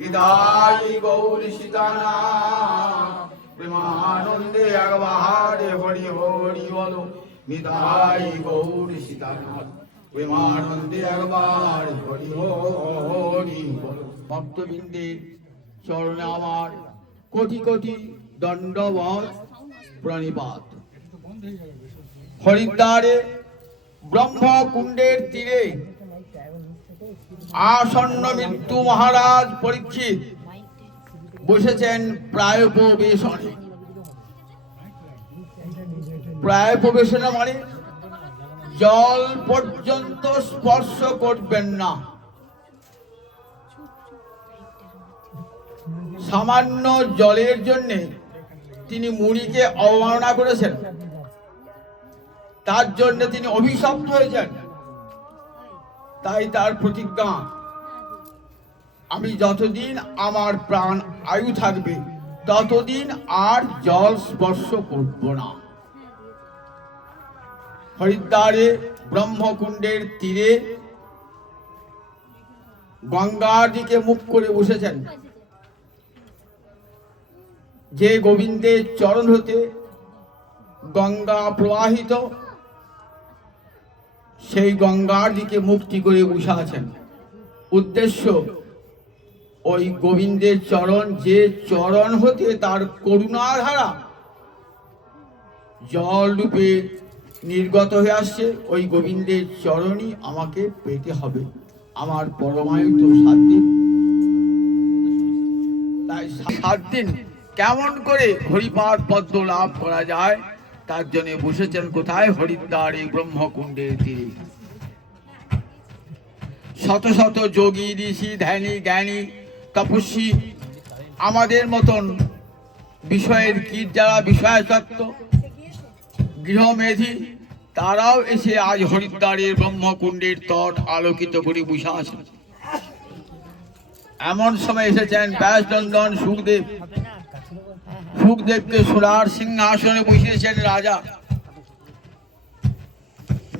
নিতাই গৌর সীতানাথ প্রেমানন্দে একবারে হরি হরি বলো। নিতাই গৌর সীতানাথ প্রেমানন্দে একবার হরি হরি বলো। ভক্তবৃন্দের চরণে আমার কোটি কোটি দণ্ডবত প্রণিপাত। হরিদ্বারে ব্রহ্মকুণ্ডের তীরে আসন্ন মৃত্যু মহারাজ পরীক্ষিত বসেছেন প্রায়োপবেশনে। প্রায়োপবেশনে মানে জল পর্যন্ত স্পর্শ করবেন না। সামান্য জলের জন্য তিনি মুনিকে অবমাননা করেছেন, তার জন্য তিনি অভিশপ্ত হয়েছেন। তাই তার প্রতিজ্ঞা, আমি যতদিন আমার প্রাণ আয়ু থাকবে ততদিন আর জল স্পর্শ করব না। হরিদ্বারে ব্রহ্মকুণ্ডের তীরে গঙ্গার দিকে মুখ করে বসেছেন। যে গোবিন্দের চরণ হতে গঙ্গা প্রবাহিত, সেই গঙ্গার দিকে মুক্তি করে বসে আছেন। উদ্দেশ্য, ওই গোবিন্দের চরণ, যে চরণ হতে তার করুণার ধারা জল রূপে নির্গত হয়ে আসছে, ওই গোবিন্দের চরণই আমাকে পেতে হবে। আমার পরমায়ু তো 7 দিন, তাই 7 দিন কেমন করে হরিপাদ পদ্ম লাভ করা যায়, তার জন্য বসেছেন কোথায়? হরিদ্বারে ব্রহ্মকুণ্ডের তীরে। শত শত যোগী ঋষি ধ্যানী জ্ঞানী তপস্বী, আমাদের মতন বিষয়ের কীট যারা বিষয়াসক্ত গৃহমেধী, তারাও এসে আজ হরিদ্বারের ব্রহ্মকুণ্ডের তট আলোকিত করে বসে আছেন। এমন সময় এসেছেন ব্যাসনন্দন সুখদেব। সুখদেবকে সোনার সিংহাসনে বসিয়েছেন রাজা।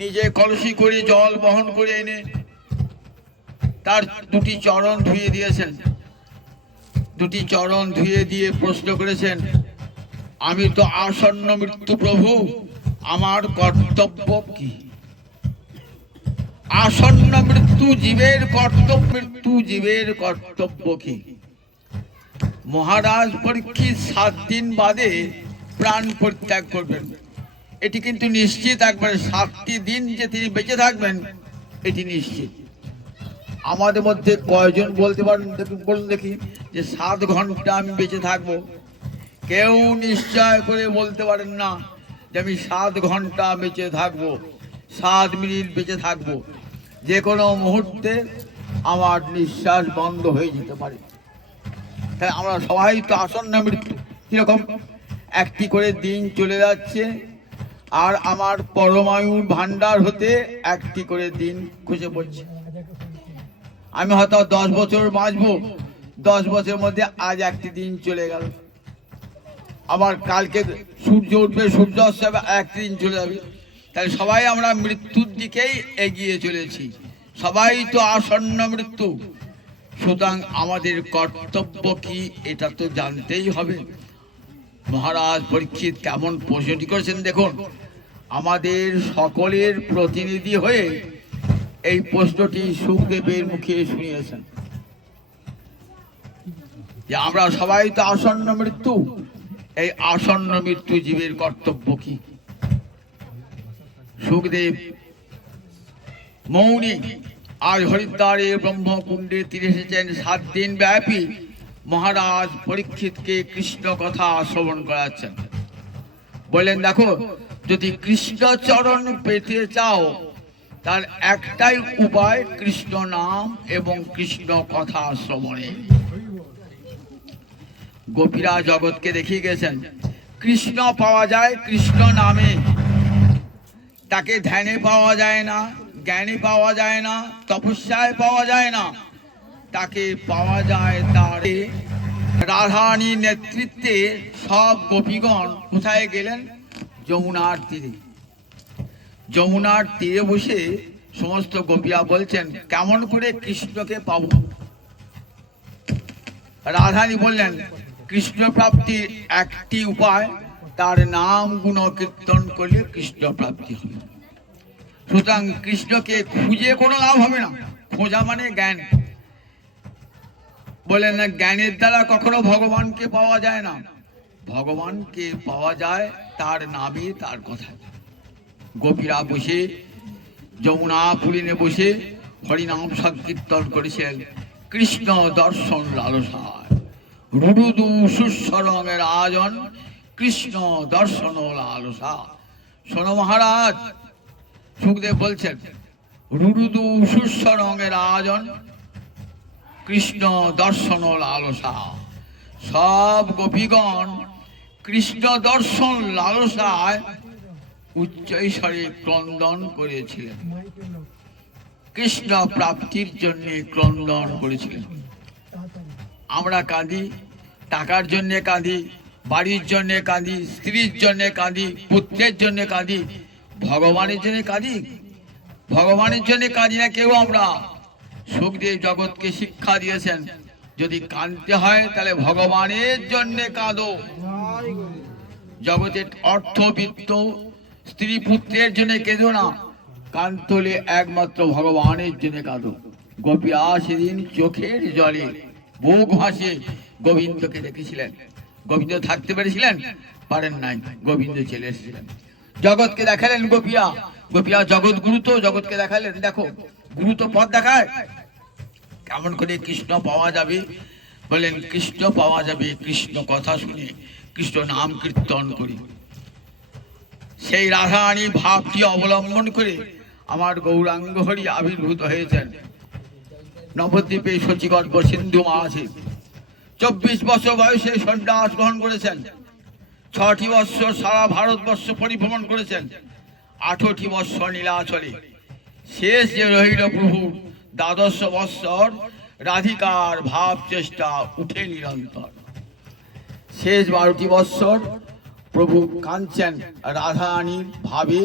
নিজে কলসি করে জল বহন করে এনে তার 2টি চরণ ধুয়ে দিয়েছেন। 2টি চরণ ধুয়ে দিয়ে প্রশ্ন করেছেন, আমি তো আসন্ন মৃত্যু প্রভু, আমার কর্তব্য কি? আসন্ন মৃত্যু জীবের কর্তব্য, মৃত্যু জীবের কর্তব্য কি? মহারাজ পরীক্ষিত 7 দিন বাদে প্রাণ পরিত্যাগ করবেন। এটি কিন্তু নিশ্চিত, একবারে 7টি দিন যে তিনি বেঁচে থাকবেন এটি নিশ্চিত। আমাদের মধ্যে কয়জন বলতে পারেন বলুন দেখি যে 7 ঘন্টা আমি বেঁচে থাকবো? কেউ নিশ্চয় করে বলতে পারেন না যে আমি 7 ঘন্টা বেঁচে থাকবো, 7 মিনিট বেঁচে থাকবো। যে কোনো মুহূর্তে আমার নিঃশ্বাস বন্ধ হয়ে যেতে পারে। তাই আমরা সবাই তো আসন্ন মৃত্যু, কিরকম একটি করে দিন চলে যাচ্ছে, আর আমার পরমায়ুর ভান্ডার হতে একটি করে দিন খুঁজে পড়ছে। আমি হয়তো 10 বছর বাঁচবো, 10 বছরের মধ্যে আজ একটি দিন চলে গেল। আবার কালকে সূর্য উঠবে, সূর্য অস্ত যাবে, একটি দিন চলে যাবে। তাই সবাই আমরা মৃত্যুর দিকেই এগিয়ে চলেছি, সবাই তো আসন্ন মৃত্যু। সুতরাং আমাদের কর্তব্য কি এটা তো জানতেই হবে। মহারাজ পরীক্ষিত কেমন প্রশ্নটি করেছেন দেখুন। আমাদের সকলের প্রতিনিধি হয়ে এই প্রশ্নটি সুখদেবের মুখে শুনিয়েছেন যে আমরা সবাই তো আসন্ন মৃত্যু, এই আসন্ন মৃত্যু জীবের কর্তব্য কি? সুখদেব মৌনী আজ হরিদ্বারে ব্রহ্মকুণ্ডে তীরে এসেছেন। 7 দিন ব্যাপী মহারাজ পরীক্ষিতকে কৃষ্ণ কথা শ্রবণ করাচ্ছেন। বললেন, দেখো, যদি কৃষ্ণ চরণ পেতে চাও তার একটাই উপায়, কৃষ্ণ নাম এবং কৃষ্ণ কথা শ্রবণে। গোপীরা জগৎকে দেখিয়ে গেছেন কৃষ্ণ পাওয়া যায় কৃষ্ণ নামে, তাকে ধ্যানে পাওয়া যায় না, জ্ঞানে পাওয়া যায় না, তপস্যায় পাওয়া যায় না, তাকে পাওয়া যায় তার রাধারানীর নেতৃত্বে। সব গোপীগণ কোথায় গেলেন? যমুনার তীরে। যমুনার তীরে বসে সমস্ত গোপীরা বলছেন কেমন করে কৃষ্ণকে পাবো। রাধারানী বললেন কৃষ্ণ প্রাপ্তির একটি উপায়, তার নাম গুণ কীর্তন করলে কৃষ্ণ প্রাপ্তি হবে। সুতরাং কৃষ্ণকে খুঁজে কোনো লাভ হবে না। খোঁজা মানে জ্ঞান। বলেন না, জ্ঞানের দ্বারা কখনো ভগবানকে পাওয়া যায় না। ভগবানকে পাওয়া যায় তার নামে, তার কথা। গোপীরা বসে যমুনা পুলিনে বসে হরিনাম সংকীর্তন করেছেন কৃষ্ণ দর্শন লালসায়। রুরুদু সুস্বরঙের আয়োজন কৃষ্ণ দর্শন লালসা। শোনো মহারাজ, সুখদেব বলছেন রুরুদু সুস্বরঙের আয়োজন কৃষ্ণ দর্শন লালসা। সব গোপীগণ কৃষ্ণ দর্শন লালসায় উচ্চৈস্বরে ক্রন্দন করেছিলেন, কৃষ্ণ প্রাপ্তির জন্য ক্রন্দন করেছিলেন। আমরা কাঁদি, টাকার জন্য কাঁদি, বাড়ির জন্য কাঁদি, স্ত্রীর জন্য কাঁদি, পুত্রের জন্য কাঁদি, ভগবানের জন্য কাঁদি? ভগবানের জন্য কাঁদি না কেউ আমরা। সুখদেব জগৎকে শিক্ষা দিয়েছেন, যদি কাঁদতে হয় তাহলে ভগবানের জন্য কাঁদো। জগতের অর্থবিত্ত স্ত্রী পুত্রের জন্য কেঁদো না, কাঁদলে একমাত্র ভগবানের জন্য কাঁদো। গোপীরা সেদিন চোখের জলে বুক ভাসে গোবিন্দকে দেখেছিলেন। গোবিন্দ থাকতে পেরেছিলেন? পারেন নাই। গোবিন্দ চলে এসেছিলেন, জগৎকে দেখালেন। গোপীরা গোপীরা জগৎ গুরু তো, জগৎকে দেখালেন দেখো গুরু তো পথ দেখায়। কেমন করে কৃষ্ণ পাওয়া যাবে? বলেন কৃষ্ণ পাওয়া যাবে কৃষ্ণ কথা শুনে, কৃষ্ণ নাম কীর্তন করি। সেই রাধারানী ভাবটি অবলম্বন করে আমার গৌরাঙ্গ হরি আবির্ভূত হয়েছেন। নবদ্বীপে শচীগর্ভ সিন্ধু মা আছে। 24 বছর বয়সে সন্ন্যাস গ্রহণ করেছেন। 6টি বৎসর সারা ভারতবর্ষ পরিভ্রমণ করেছেন। 18টি বৎসর নীলাচলে। শেষ যে রহিল প্রভু 12 বৎসর, রাধিকার ভাব চেষ্টা উঠে নিরন্তর। শেষ 12টি বৎসর প্রভু কাঁদছেন, রাধারানীর ভাবে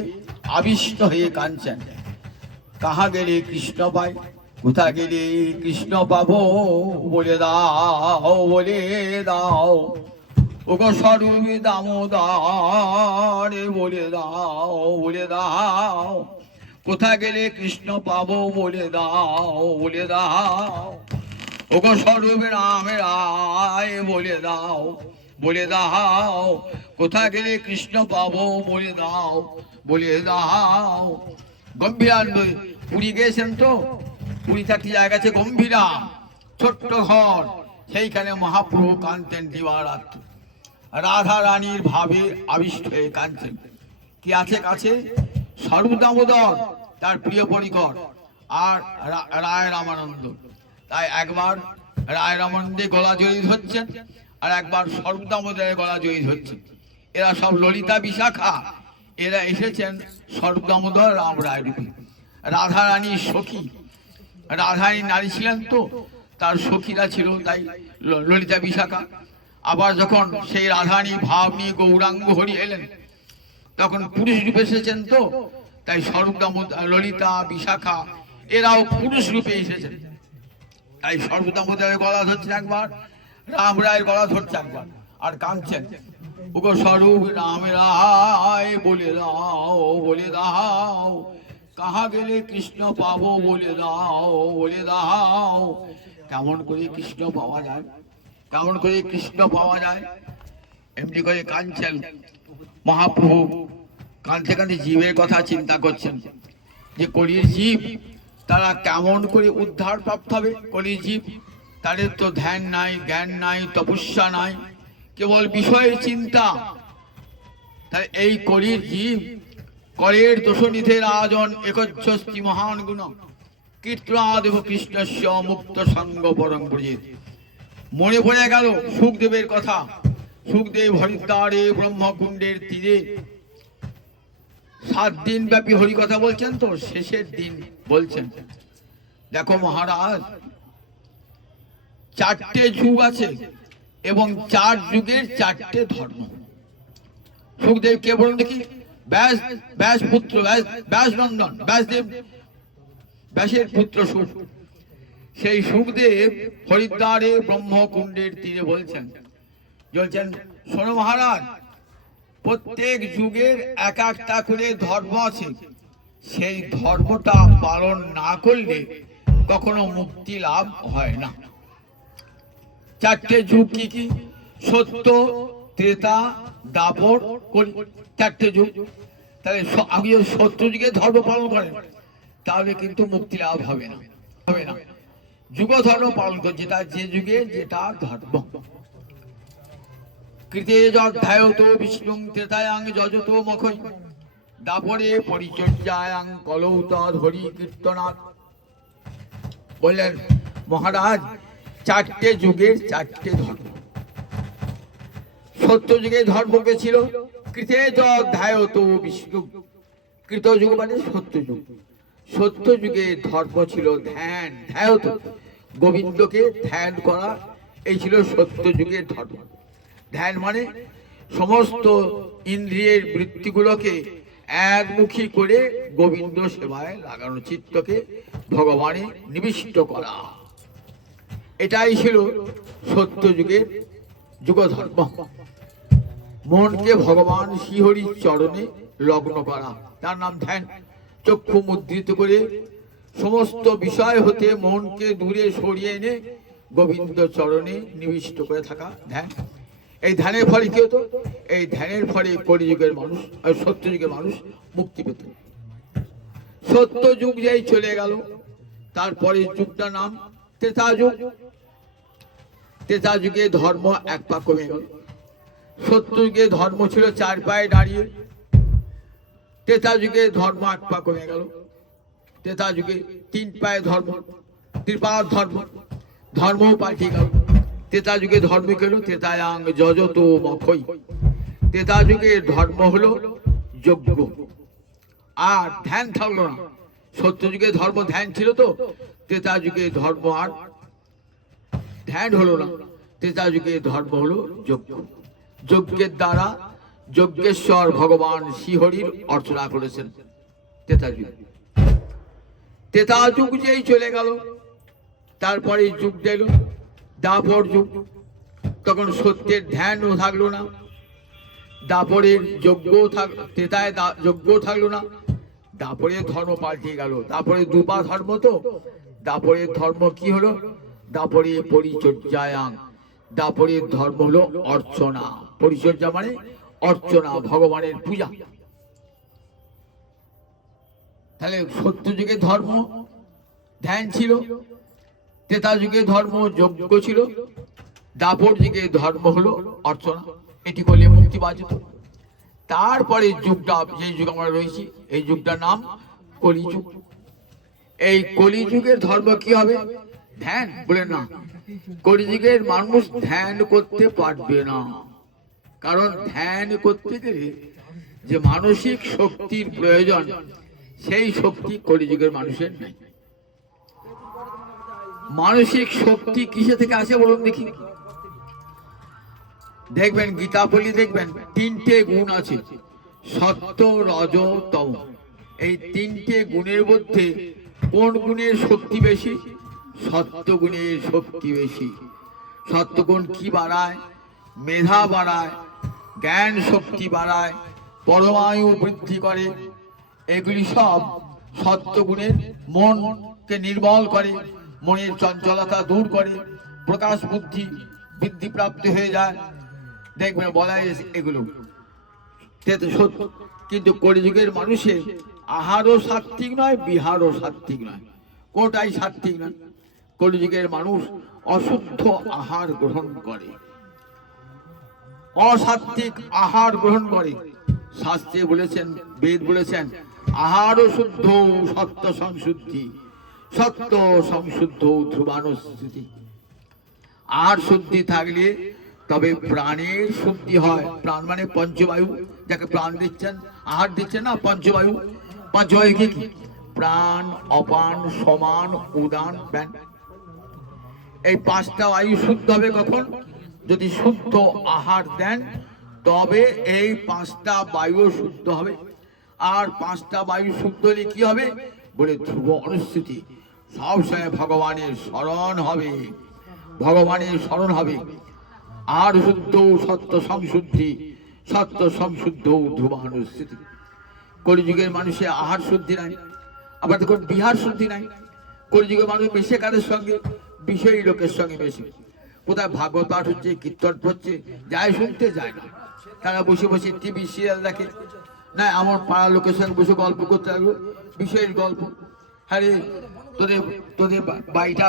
আবিষ্ট হয়ে কাঁদছেন। কাহা গেলে কৃষ্ণ পাই, কোথা গেলে কৃষ্ণ পাবো, বলে দাও বলে দাও। ওগো স্বরূপ দামোদর, বলে দাও বলে দাও। কোথা গেলে কৃষ্ণ পাবো, বলে দাও বলে দাও। ওগো স্বরূপ রামের আয়, বলে দাও বলে দাও। কোথা গেলে কৃষ্ণ পাবো, বলে দাও বলে দাও। গম্ভীরা পুরী গিয়েছেন তো? পুরীতে একটি জায়গা আছে গম্ভীরা, ছোট্ট ঘর। সেইখানে মহাপ্রভু কাঁদতেন দিবারাত্রি। রাধা রানীর ভাবে আবিষ্ট হয়ে কাঁদছেন। কি আছে কাছে? স্বরূপ দামোদর, তার প্রিয় পরিকর, আর রায় রামানন্দ। তাই একবার রায় রামানন্দে গলা জড়িয়ে ধরছেন, আর একবার স্বরূপ দামোদরের গলা জড়িয়ে ধরছেন। এরা সব ললিতা বিশাখা, এরা এসেছেন স্বরূপ দামোদর রাম রায় রূপে। রাধা রানীর সখী, রাধারানী নারী ছিলেন তো, তার সখীরা ছিল, তাই ললিতা বিশাখা। আবার যখন সেই রাধারানীর ভাব নিয়ে গৌরাঙ্গ হরি এলেন, তখন পুরুষ রূপে এসেছেন তো, তাই স্বরূপ দামোদর, ললিতা বিশাখা এরাও পুরুষ রূপে এসেছেন। তাই স্বরূপ দামোদরের গলা ধরছেন একবার, রাম রায়ের গলা ধরছে একবার, আর কাঁদছেন। ওগো স্বরূপ রাম রায়, বলে দাও বলে দাও। কাহা গেলে কৃষ্ণ পাবো, বলে দাও বলে দাও। কেমন করে কৃষ্ণ পাওয়া যায়? কেমন করে কৃষ্ণ পাওয়া যায়? এমনি করে কাঁদছেন মহাপ্রভু। কাঁদতে কাঁদতে জীবের কথা চিন্তা করছেন, যে কলির জীব তারা কেমন করে উদ্ধার প্রাপ্ত হবে। কলির জীব, তাদের তো ধ্যান নাই, জ্ঞান নাই, তপস্যা নাই, কেবল বিষয়ের চিন্তা। তাই এই কলির জীব কলের দোষনিধে রাজন একচ্ছস্তি মহান গুণ কীর্তনাদেব কৃষ্ণস্য মুক্ত সঙ্গ পরম ব্রজেত। মনে পড়ে গেল সুখদেবের কথা। সুখদেব হরিদ্বারে ব্রহ্মকুণ্ডের তীরে 7 দিন ব্যাপী হরিকথা বলছেন তো, শেষের দিন বলছেন, দেখো মহারাজ, 4টে যুগ আছে এবং 4 যুগের 4টে ধর্ম। সুখদেব কে বলুন দেখি? ব্যাস পুত্র, ব্যাস নন্দন, ব্যাসদেব, ব্যাসের পুত্র সুখ। সেই সুখদেব হরিদ্বারে ব্রহ্মকুণ্ডের তীরে বলছেন শোনো মহারাজ, প্রত্যেক যুগের এক একটা করে ধর্ম আছে, সেই ধর্মটা পালন না করলে কখনো মুক্তি লাভ হয় না। চারটে যুগ কি কি? সত্য, ত্রেতা, দাপর, কলি, চারটে যুগ। তাহলে আগে সত্য যুগে ধর্ম পালন করেন তাহলে কিন্তু মুক্তি লাভ হবে না। যুগ ধর্ম পালন করে, যেটা যে যুগে যেটা ধর্ম। কৃতে যধ্যায়ত বিষ্ণুং ত্রেতায়াং যজত মখৈ দাপরে পরিচর্যায়াং কলৌ তদ হরি কীর্তনাথ। বললেন মহারাজ, চারটে যুগের চারটে ধর্ম। সত্য যুগে ধর্মকে ছিল কৃতে যধ্যায়ত বিষ্ণু, কৃত যুগ মানে সত্য যুগ। সত্য যুগে ধর্ম ছিল ধ্যান, ধ্যায়ত, গোবিন্দকে ধ্যান করা, এই ছিল সত্য যুগের ধর্ম। ধ্যান মানে সমস্ত ইন্দ্রিয়ের বৃত্তিগুলোকে একমুখী করে গোবিন্দ সেবায় লাগানো, চিত্তকে ভগবানে নিবিষ্ট করা, এটাই ছিল সত্য যুগের যুগধর্ম। মনকে ভগবান শ্রীহরির চরণে লগ্ন করা, তার নাম ধ্যান। চক্ষু মুদ্রিত করে সমস্ত বিষয় হতে মনকে দূরে সরিয়ে এনে গোবিন্দ চরণে নিবিষ্ট করে থাকা ধ্যান। এই ধ্যানের ফলে কি হতো? এই ধ্যানের ফলে কলিযুগের মানুষ, সত্য যুগের মানুষ মুক্তি পেত। সত্য যুগ যেই চলে গেল, তারপরে যুগটার নাম ত্রেতা যুগ। ত্রেতা যুগে ধর্ম এক পা কমে গেল। সত্য যুগে ধর্ম ছিল চার পায়ে দাঁড়িয়ে, ত্রেতা যুগে ধর্ম এক পা কমে গেল। ত্রেতা যুগে তিন পায়ে ধর্ম, ত্রিপাদ ধর্ম, ধর্মও পাল্টে গেল। ত্রেতা যুগে ধর্ম গেল ত্রেতায়াং যজত মখৈ। ত্রেতা যুগের ধর্ম হলো যজ্ঞ, আর ধ্যান থাকলো না। সত্য যুগে ধর্ম ধ্যান ছিল, তো ত্রেতা যুগে ধর্ম আর ধ্যান হলো না। ত্রেতা যুগে ধর্ম হলো যজ্ঞ। যজ্ঞের দ্বারা যজ্ঞেশ্বর ভগবান শ্রীহরির অর্চনা করেছেন ত্রেতা যুগ। ত্রেতা যুগ যেই চলে গেল, তারপরে যুগ দিল দাপর যুগ। তখন সত্যের ধ্যানও থাকলো না, দাপরের যজ্ঞও থাকলো, ত্রেতায় যজ্ঞও থাকলো না। দাপরের ধর্ম পাল্টে গেল। দাপরে দুপা ধর্ম, তো দাপরের ধর্ম কি হলো? দাপরে পরিচর্যায়াং, দাপরের ধর্ম হলো অর্চনা। পরিচর্যা মানে অর্চনা, ভগবানের পূজা। তাহলে সত্য যুগে ধর্ম ধ্যান ছিল, ত্রেতা যুগে ধর্ম যজ্ঞ ছিল, দাপর যুগে ধর্ম হলো অর্চনা। এটি করলে মুক্তি বাজিত। তারপরে যুগটা, যে যুগ আমরা রয়েছি, এই যুগটার নাম কলিযুগ। এই কলিযুগের ধর্ম কি হবে? ধ্যান। বলেন না, কলিযুগের মানুষ ধ্যান করতে পারবে না। কারণ ধ্যান করতে গেলে যে মানসিক শক্তির প্রয়োজন, সেই শক্তি কলিযুগের মানুষের নেই। মানসিক শক্তি কিসে থেকে আসে বলুন দেখি? দেখবেন গীতা পড়লে দেখবেন তিনটে গুণ আছে, সত্য, রজ, তম। এই তিনটে গুণের মধ্যে কোন গুণের শক্তি বেশি? সত্য গুণের শক্তি বেশি। সত্য গুণ কি বাড়ায়? মেধা বাড়ায়, জ্ঞান শক্তি বাড়ায়, পরমায়ু বৃদ্ধি করে। এগুলি সব সত্য গুণের, মনকে নির্মল করে, মনের চঞ্চলতা দূর করে, প্রকাশ বুদ্ধি বৃদ্ধি প্রাপ্ত হয়ে যায়। দেখবেন বলা এগুলো সত্য। কিন্তু কলিযুগের মানুষের আহারও সাত্ত্বিক নয়, বিহারও সাত্ত্বিক নয়, কোটাই সাত্ত্বিক নয়। কলিযুগের মানুষ অশুদ্ধ আহার গ্রহণ করে, অসাত্ত্বিক আহার গ্রহণ করে। শাস্ত্রে বলেছেন, বেদ বলেছেন, আহার শুদ্ধ সত্য সংশুদ্ধি, সত্য সংশুদ্ধ ধ্রুবানুস্মৃতি। আহার শুদ্ধি থাকলে তবে প্রাণের শুদ্ধি হয়। প্রাণ মানে পঞ্চবায়ু, যাকে প্রাণ দিচ্ছেন, আহার দিচ্ছেন না, পঞ্চবায়ু। পঞ্চবায়ু কি? প্রাণ, অপান, সমান, উদান, ব্যান। এই পাঁচটা বায়ু শুদ্ধ হবে কখন? যদি শুদ্ধ আহার দেন, তবে এই পাঁচটা বায়ু শুদ্ধ হবে। আর পাঁচটা বায়ু শুদ্ধ হলে কি হবে বলে ধ্রুব অনুস্মৃতি, সবসময় ভগবানের স্মরণ হবে, ভগবানের স্মরণ হবে। আর শুদ্ধ সত্য সংশুদ্ধি, সত্য সংশুদ্ধ ধ্রুবানুস্থিতি। কলিযুগের মানুষের আহার শুদ্ধি নাই, আবার দেখুন বিহার শুদ্ধি নাই। কলিযুগের মানুষ মিশে কাদের সঙ্গে? বিষয়ী লোকের সঙ্গে বেশি। কোথায় ভাগবত পাঠ হচ্ছে, কীর্তন হচ্ছে, যায় শুনতে যায় না। তারা বসে বসে টিভি সিরিয়াল দেখে, না আমার পাড়ার লোকের সঙ্গে বসে গল্প করতে লাগলো, বিষয়ের গল্প। হ্যাঁ রে, তোদের তোদের বাড়িটা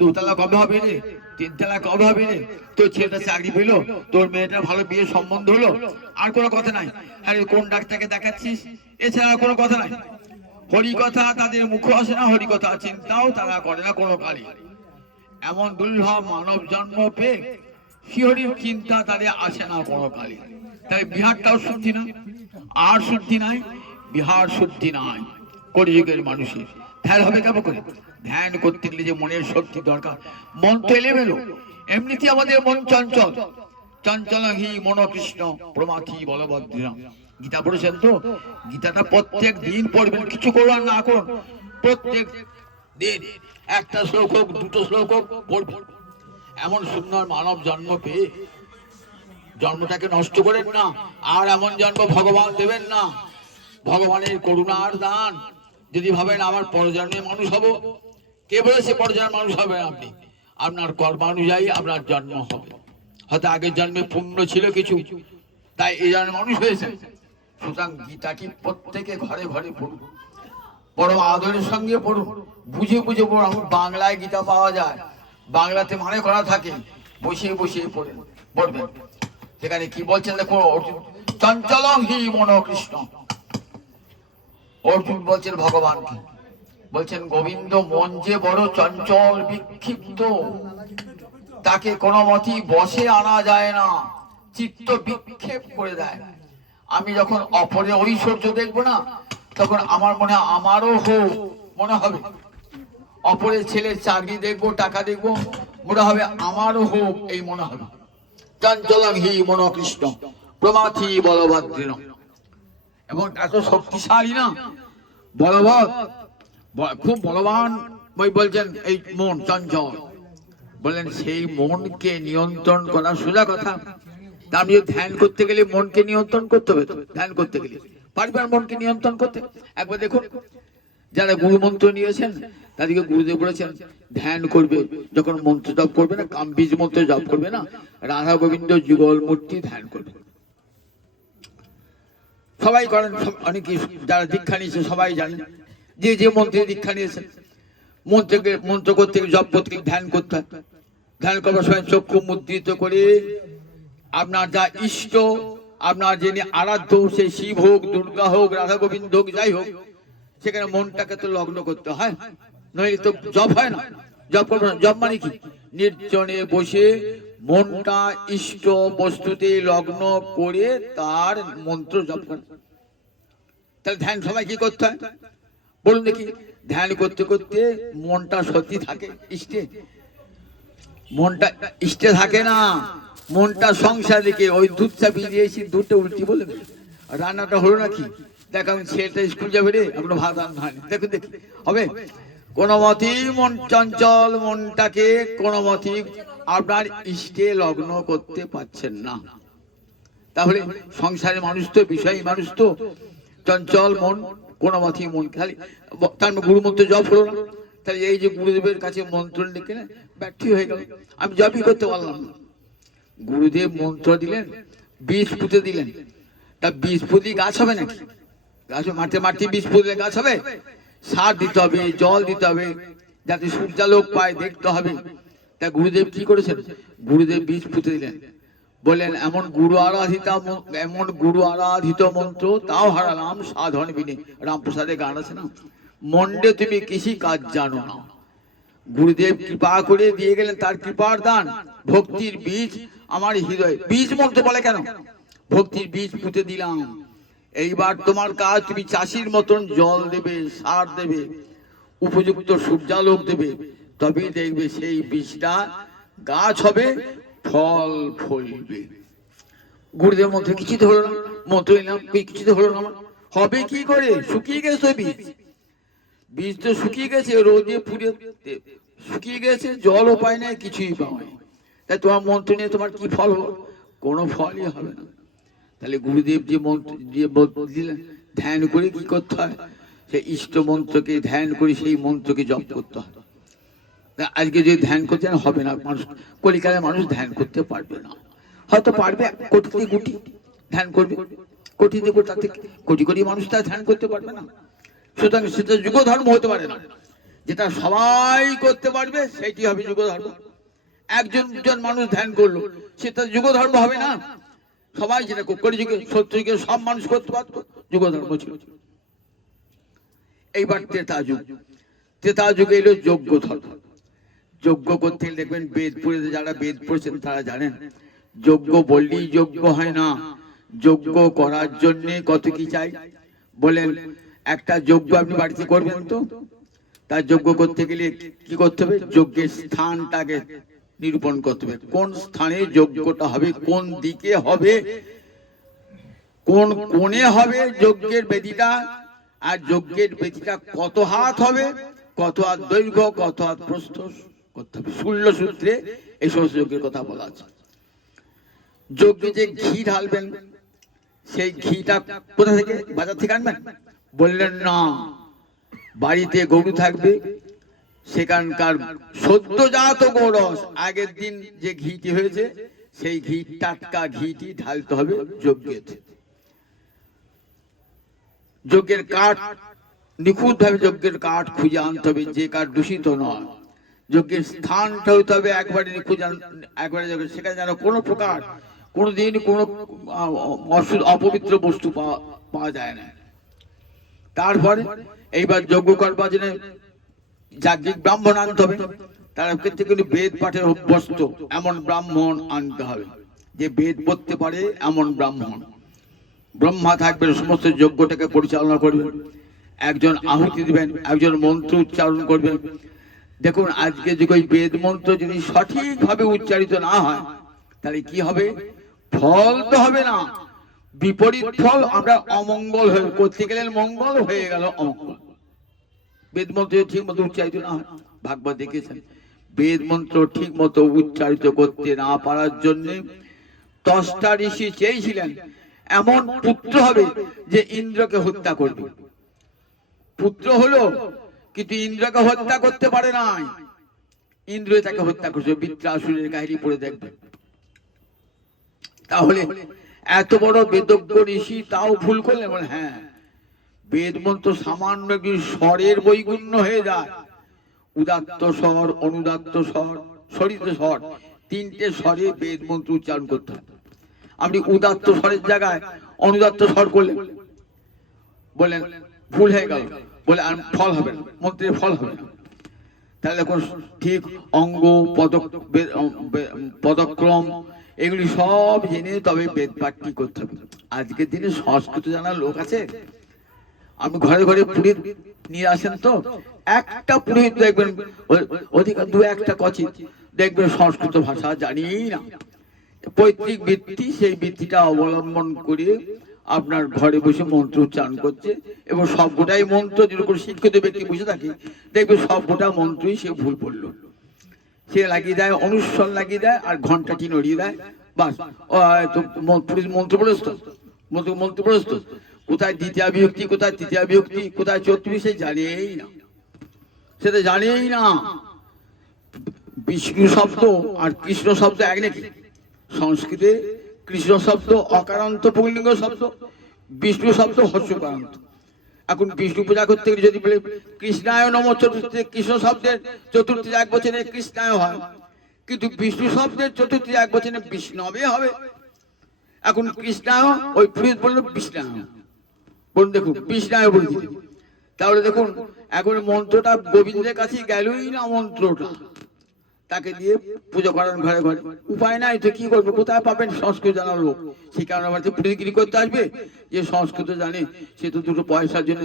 দোতলা কবে হবে রে, তিনতলা কবে হবে রে, তোর ছেলেটা চাকরি পেলো, তোর মেয়েটা ভালো বিয়ের সম্বন্ধ হলো, আর কোনো কথা নাই। হ্যাঁ কোন ডাক্তারকে দেখাচ্ছিস, এছাড়া আর কোনো কথা নাই। হরিকথা তাদের মুখে আসে না, হরিকথা চিন্তাও তারা করে না কোনো কালে। এমন দুর্লভ মানব জন্ম পেয়ে শিহরির চিন্তা তাদের আসে না কোনো কালে। তাই বিহারটাও শুদ্ধি না, আর শুদ্ধি নাই, বিহার শুদ্ধি নাই। কলিযুগের মানুষের ধ্যান হবে কেমন করে? ধ্যান করতে গেলে যে মনের শক্তি দরকার, মন তো এলোমেলো। এমনিতে আমাদের মন চঞ্চল, চঞ্চল হি মন কৃষ্ণ প্রমাথি বলভদ্র। গীতা পড়েছেন তো? গীতাটা প্রত্যেক দিন পড়বেন, কিছু করুন আর না করুন, প্রত্যেক দিন একটা শ্লোক হোক, দুটো শ্লোক হোক পড়বেন। এমন সুন্দর মানব জন্ম পেয়ে জন্মটাকে নষ্ট করেন না। আর এমন জন্ম ভগবান দেবেন না। ভগবানের করুণার দান। যদি ভাবেন আমার পরজন্মে মানুষ হব, কে বলেছে পরজন্মে মানুষ হবে? আপনি আপনার কর্মানুযায়ী আপনার জন্ম হবে। হয়তো আগের জন্মে পুণ্য ছিল কিছু, তাই এই জন্মে মানুষ হয়েছে। সুতরাং গীতা কি প্রত্যেকে ঘরে ঘরে পড়ুন, বড় আদরের সঙ্গে পড়ুন, বুঝে বুঝে পড়ুন। বাংলায় গীতা পাওয়া যায়, বাংলাতে মানে করা থাকে, বসে বসে পড়েন, পড়বেন। সেখানে কি বলছেন দেখো, চঞ্চল হি মন কৃষ্ণ। অর্জুন বলছেন ভগবানকে, বলছেন গোবিন্দ মন যে বড় চঞ্চল বিক্ষিপ্ত, তাকে কোনো মতেই বসে আনা যায় না, চিত্ত বিক্ষেপ করে দেয়। আমি যখন অপরের ঐশ্বর্য দেখবো না, তখন আমার মনে আমারও হোক মনে হবে। অপরের ছেলের চাকরি দেখবো, টাকা দেখবো, মনে হবে আমারও হোক, এই মনে হবে। চঞ্চলং হি মন কৃষ্ণ প্রমাথি বলভদ্র। এবং এত শক্তিশালী না, বলবৎ, খুব বলবান। বলছেন এই মন চঞ্চল, বলেন সেই মনকে নিয়ন্ত্রণ করা সোজা কথা। তা আমি ধ্যান করতে গেলে মনকে নিয়ন্ত্রণ করতে হবে। তো ধ্যান করতে গেলে পারবেন মনকে নিয়ন্ত্রণ করতে? একবার দেখুন, যারা গুরু মন্ত্র নিয়েছেন তাদেরকে গুরুদেব বলেছেন ধ্যান করবে, যখন মন্ত্র জপ করবে না, কামবীজ মন্ত্র জপ করবে না, রাধা গোবিন্দ যুগল মূর্তি ধ্যান করবে। সবাই করেন, অনেকে যারা দীক্ষা নিয়েছে সবাই জানেন, যে যে মন্ত্রে দীক্ষা নিয়েছেন, মন্ত্র করতে জপ করতে ধ্যান করতে হয়। ধ্যান করবার সময় চক্ষু মুদ্রিত করে আপনার যা ইষ্ট, আপনার যিনি আরাধ্য, সে শিব হোক, দুর্গা হোক, রাধা গোবিন্দ হোক, যাই হোক, সেখানে মনটাকে তো লগ্ন করতে হয়, নইলে তো জপ হয় না। জপ করবো না, জপ মানে কি? নির্জনে বসে মনটা ইষ্ট বস্তুতে লগ্ন করে তার মন্ত্র জপ করে। তাহলে ধ্যান সবাই কি করতে হয় বলুন দেখি? ধ্যান করতে করতে মনটা সত্যি থাকে ইষ্টে? মনটা ইষ্টে থাকে না, মনটা সংসার দিকে। ওই দুধ চাপিয়ে দিয়েছি, দুধটা উল্টি বলে রান্নাটা হলো নাকি, দেখ আমি ছেলেটা স্কুল যাবে রে, এখনো ভাত রান্না হয়নি, দেখুন দেখি হবে? কোনো মতেই মন চঞ্চল, মনটাকে কোনো মতেই আপনার ইষ্টে লগ্ন করতে পারছেন না। তাহলে সংসারের মানুষ তো, বিষয়ী মানুষ তো, চঞ্চল মন, কোনো মতেই মন খালি। তার গুরু মন্ত্র জপ হলো না, তাহলে এই যে গুরুদেবের কাছে মন্ত্র লিখে না, ব্যর্থ হয়ে গেল, আমি জপই করতে পারলাম না। গুরুদেব মন্ত্র দিলেন, বীজ পুঁতে দিলেন, তা বীজ পুঁতি গাছ হবে নাকি? গাছ মাঠে মাঠে বীজ পুঁতলে গাছ হবে? সার দিতে হবে, জল দিতে হবে, যাতে সূর্যালোক পায়, দেখতে হবে। তা গুরুদেব কি করেছেন? গুরুদেব বীজ পুঁতে দিলেন, বললেন এমন গুরু আরাধিত মন্ত্র তাও হারালাম সাধন বিনে। রামপ্রসাদের গান আছে না, মন্ডে তুমি কৃষি কাজ জানো না। গুরুদেব কৃপা করে দিয়ে গেলেন, তার কৃপার দান, ভক্তির বীজ আমার হৃদয়। বীজ মন্ত্র বলে কেন? ভক্তির বীজ পুঁতে দিলাম, এইবার তোমার কাজ, তুমি চাষির মতন জল দেবে, সার দেবে, উপযুক্ত সূর্যালোক দেবে, তবেই দেখবে সেই বীজটা গাছ হবে, ফল ফলবে। গুরুদেব মন্ত্র কিছুতে হলো না, মন্ত্র নিলাম কিছুতে হলো না, হবে কি করে? শুকিয়ে গেছে বীজ। বীজ তো শুকিয়ে গেছে, রোদে পুড়ে শুকিয়ে গেছে, জলও পায় না, কিছুই পায় না। তাই তোমার মন্ত্র নিয়ে তোমার কি ফল হবে? কোনো ফলই হবে না। তাহলে গুরুদেব যে মন্ত্র যে দিলেন, ধ্যান করে কি করতে হয়? সেই ইষ্ট মন্ত্রকে ধ্যান করে সেই মন্ত্রকে জপ করতে হয়। আজকে যদি ধ্যান করতে হবে না, মানুষ কলিকালে মানুষ ধ্যান করতে পারবে না। হয়তো পারবে কোটিতে কোটি ধ্যান করবে, কোটিতে কোটি, তার থেকে কোটি কোটি মানুষ তার ধ্যান করতে পারবে না। সুতরাং সেটা যুগ ধর্ম হতে পারে না। যেটা সবাই করতে পারবে সেটি হবে যুগ ধর্ম। একজন দুজন মানুষ ধ্যান করলো, সেটা যুগ ধর্ম হবে না। সবাই যেটা কলি যুগে, সত্য যুগে সব মানুষ করতে পারতো, যুগ ধর্ম ছিল। এইবার ত্রেতা যুগ, ত্রেতা যুগে এলো যজ্ঞ ধর্ম। যজ্ঞ করতে দেখবেন বেদ পড়ে, যারা বেদ পড়েছেন তারা জানেন, যজ্ঞ বললেই যজ্ঞ হয় না। যজ্ঞ করার জন্য কত কি চাই বলেন। একটা যজ্ঞ আপনি বাড়িতে করবেন তো, তার যজ্ঞ করতে গেলে কি করতে হবে? যজ্ঞের স্থানটাকে নিরূপণ করতে হবে। কোন স্থানে যজ্ঞটা হবে, কোন দিকে হবে, কোন কোণে হবে যজ্ঞের বেদিটা, আর যজ্ঞের বেদিটা কত হাত হবে, কত হাত দৈর্ঘ্য, কত হাত প্রস্থ করতে হবে। শূন্য সূত্রে এই সমস্ত যজ্ঞের কথা বলা আছে। যজ্ঞে যে ঘি ঢালবেন, সেই ঘিটা কোথা থেকে? বাজার থেকে আনবেন? বললেন না, বাড়িতে গরু থাকবে, সেখানকার সদ্যজাত গৌরস, আগের দিন যে ঘিটি হয়েছে সেই ঘি, টাটকা ঘিটি ঢালতে হবে যজ্ঞেতে। যজ্ঞের কাঠ নিখুঁত ভাবে যজ্ঞের কাঠ খুঁজে আনতে হবে, যে কাঠ দূষিত নয়। যজ্ঞের স্থানটা হইতে হবে একবারে নিখুঁত, একবারে সেখানে যেন কোনো প্রকার কোনোদিন কোনো অপবিত্র বস্তু পাওয়া যায় না। তারপরে এইবার যজ্ঞ করবার জন্য যাজ্ঞিক ব্রাহ্মণ আনতে হবে। তার ক্ষেত্রে কিন্তু বেদ পাঠের অভ্যস্ত এমন ব্রাহ্মণ আনতে হবে, যে বেদ পড়তে পারে এমন ব্রাহ্মণ। ব্রহ্মা থাকবেন, সমস্ত যজ্ঞটাকে পরিচালনা করবেন। একজন আহুতি দিবেন, একজন মন্ত্র উচ্চারণ করবেন। দেখুন আজকে যে ওই বেদ মন্ত্র যদি সঠিকভাবে উচ্চারিত না হয়, তাহলে কি হবে? ফল তো হবে না, বিপরীত ফল। আমরা অমঙ্গল হয়ে করতে গেলে মঙ্গল হয়ে গেল অমঙ্গল। বেদ মন্ত্র ঠিক মতো উচ্চারিত না হয়, ভাগবত দেখেছেন, বেদ মন্ত্র ঠিক মতো উচ্চারিত করতে না পারার জন্য দশটা ঋষি চেয়েছিলেন এমন পুত্র হবে যে ইন্দ্রকে হত্যা করবে। পুত্র হলো, কিন্তু ইন্দ্রকে হত্যা করতে পারে নাই। ইন্দ্র তাকে হত্যা করছে, বৃত্রাসুরের কাহিনী পড়ে দেখবে। তাহলে এত বড় বেদজ্ঞ ঋষি তাও ভুল করলেন? বলে হ্যাঁ, বেদ মন্ত্র সামান্য কি স্বরের বৈগুণ্য হয়ে যায়। উদাত্ত স্বর, অনুদাত্ত স্বর, স্বরিত স্বর, তিনটে স্বরে বেদ মন্ত্র উচ্চারণ করতে হয়। আপনি উদাত্ত স্বরের জায়গায় অনুদাত্ত স্বর করলেন, বলেন ভুল হয়ে গেল, বলে আর ফল হবে না, মন্ত্রের ফল হবে না। তাহলে দেখুন ঠিক অঙ্গ, পদক্রম এগুলি সব জেনে তবে বেদ পাঠটি করতে হবে। আজকের দিনে সংস্কৃত জানার লোক আছে? আপনি ঘরে ঘরে পুরোহিত নিয়ে আসেন তো, একটা পুরোহিত দেখবেন, অধিকার দু একটা কচিত দেখবেন সংস্কৃত ভাষা জানি না। পৈতৃক বৃত্তি, সেই বৃত্তিটা অবলম্বন করে আপনার ঘরে বসে মন্ত্র উচ্চারণ করছে, এবং সবটাই মন্ত্র যেরকম শিক্ষিত ব্যক্তি বসে থাকে দেখবে সবটা মন্ত্রই সে ভুল পড়লো, সে লাগিয়ে দেয়, অনুস্বর লাগিয়ে দেয়, আর ঘন্টাটি নড়িয়ে দেয়, বাস মন্ত্র প্রস্ত, মন্ত্র প্রস্ত। কোথায় দ্বিতীয় বিভক্তি, কোথায় তৃতীয় বিভক্তি, কোথায় চতুর্থী, সে জানেই না, সেটা জানেই না। বিষ্ণু শব্দ আর কৃষ্ণ শব্দ এক নাকি? সংস্কৃতে কৃষ্ণ শব্দ অকারান্ত পুংলিঙ্গ শব্দ, বিষ্ণু শব্দ হর্ষকারান্ত। এখন বিষ্ণু পূজা করতে গেলে যদি বলে কৃষ্ণায় নম চতুর্থী, কৃষ্ণ শব্দের চতুর্থী এক বচনে কৃষ্ণায় হয়, কিন্তু বিষ্ণু শব্দের চতুর্থী এক বচনে বিষ্ণবে হবে। এখন কৃষ্ণায়, ওই পুরোহিত বললো বিষ্ণায়, বলুন দেখুন বিষ্ণায় বলে দিলেন। তাহলে দেখুন এখন মন্ত্রটা গোবিন্দের কাছে গেলই না, মন্ত্রটা তাকে দিয়ে পুজো করার ঘরে ঘরে। উপায় নাই তো, কি করবো? কোথায় পাবেন সংস্কৃত জানার লোক? সেই কারণে আমার পুরোহিতগিরি করতে আসবে। যে সংস্কৃত জানে সে তো দুটো পয়সার জন্য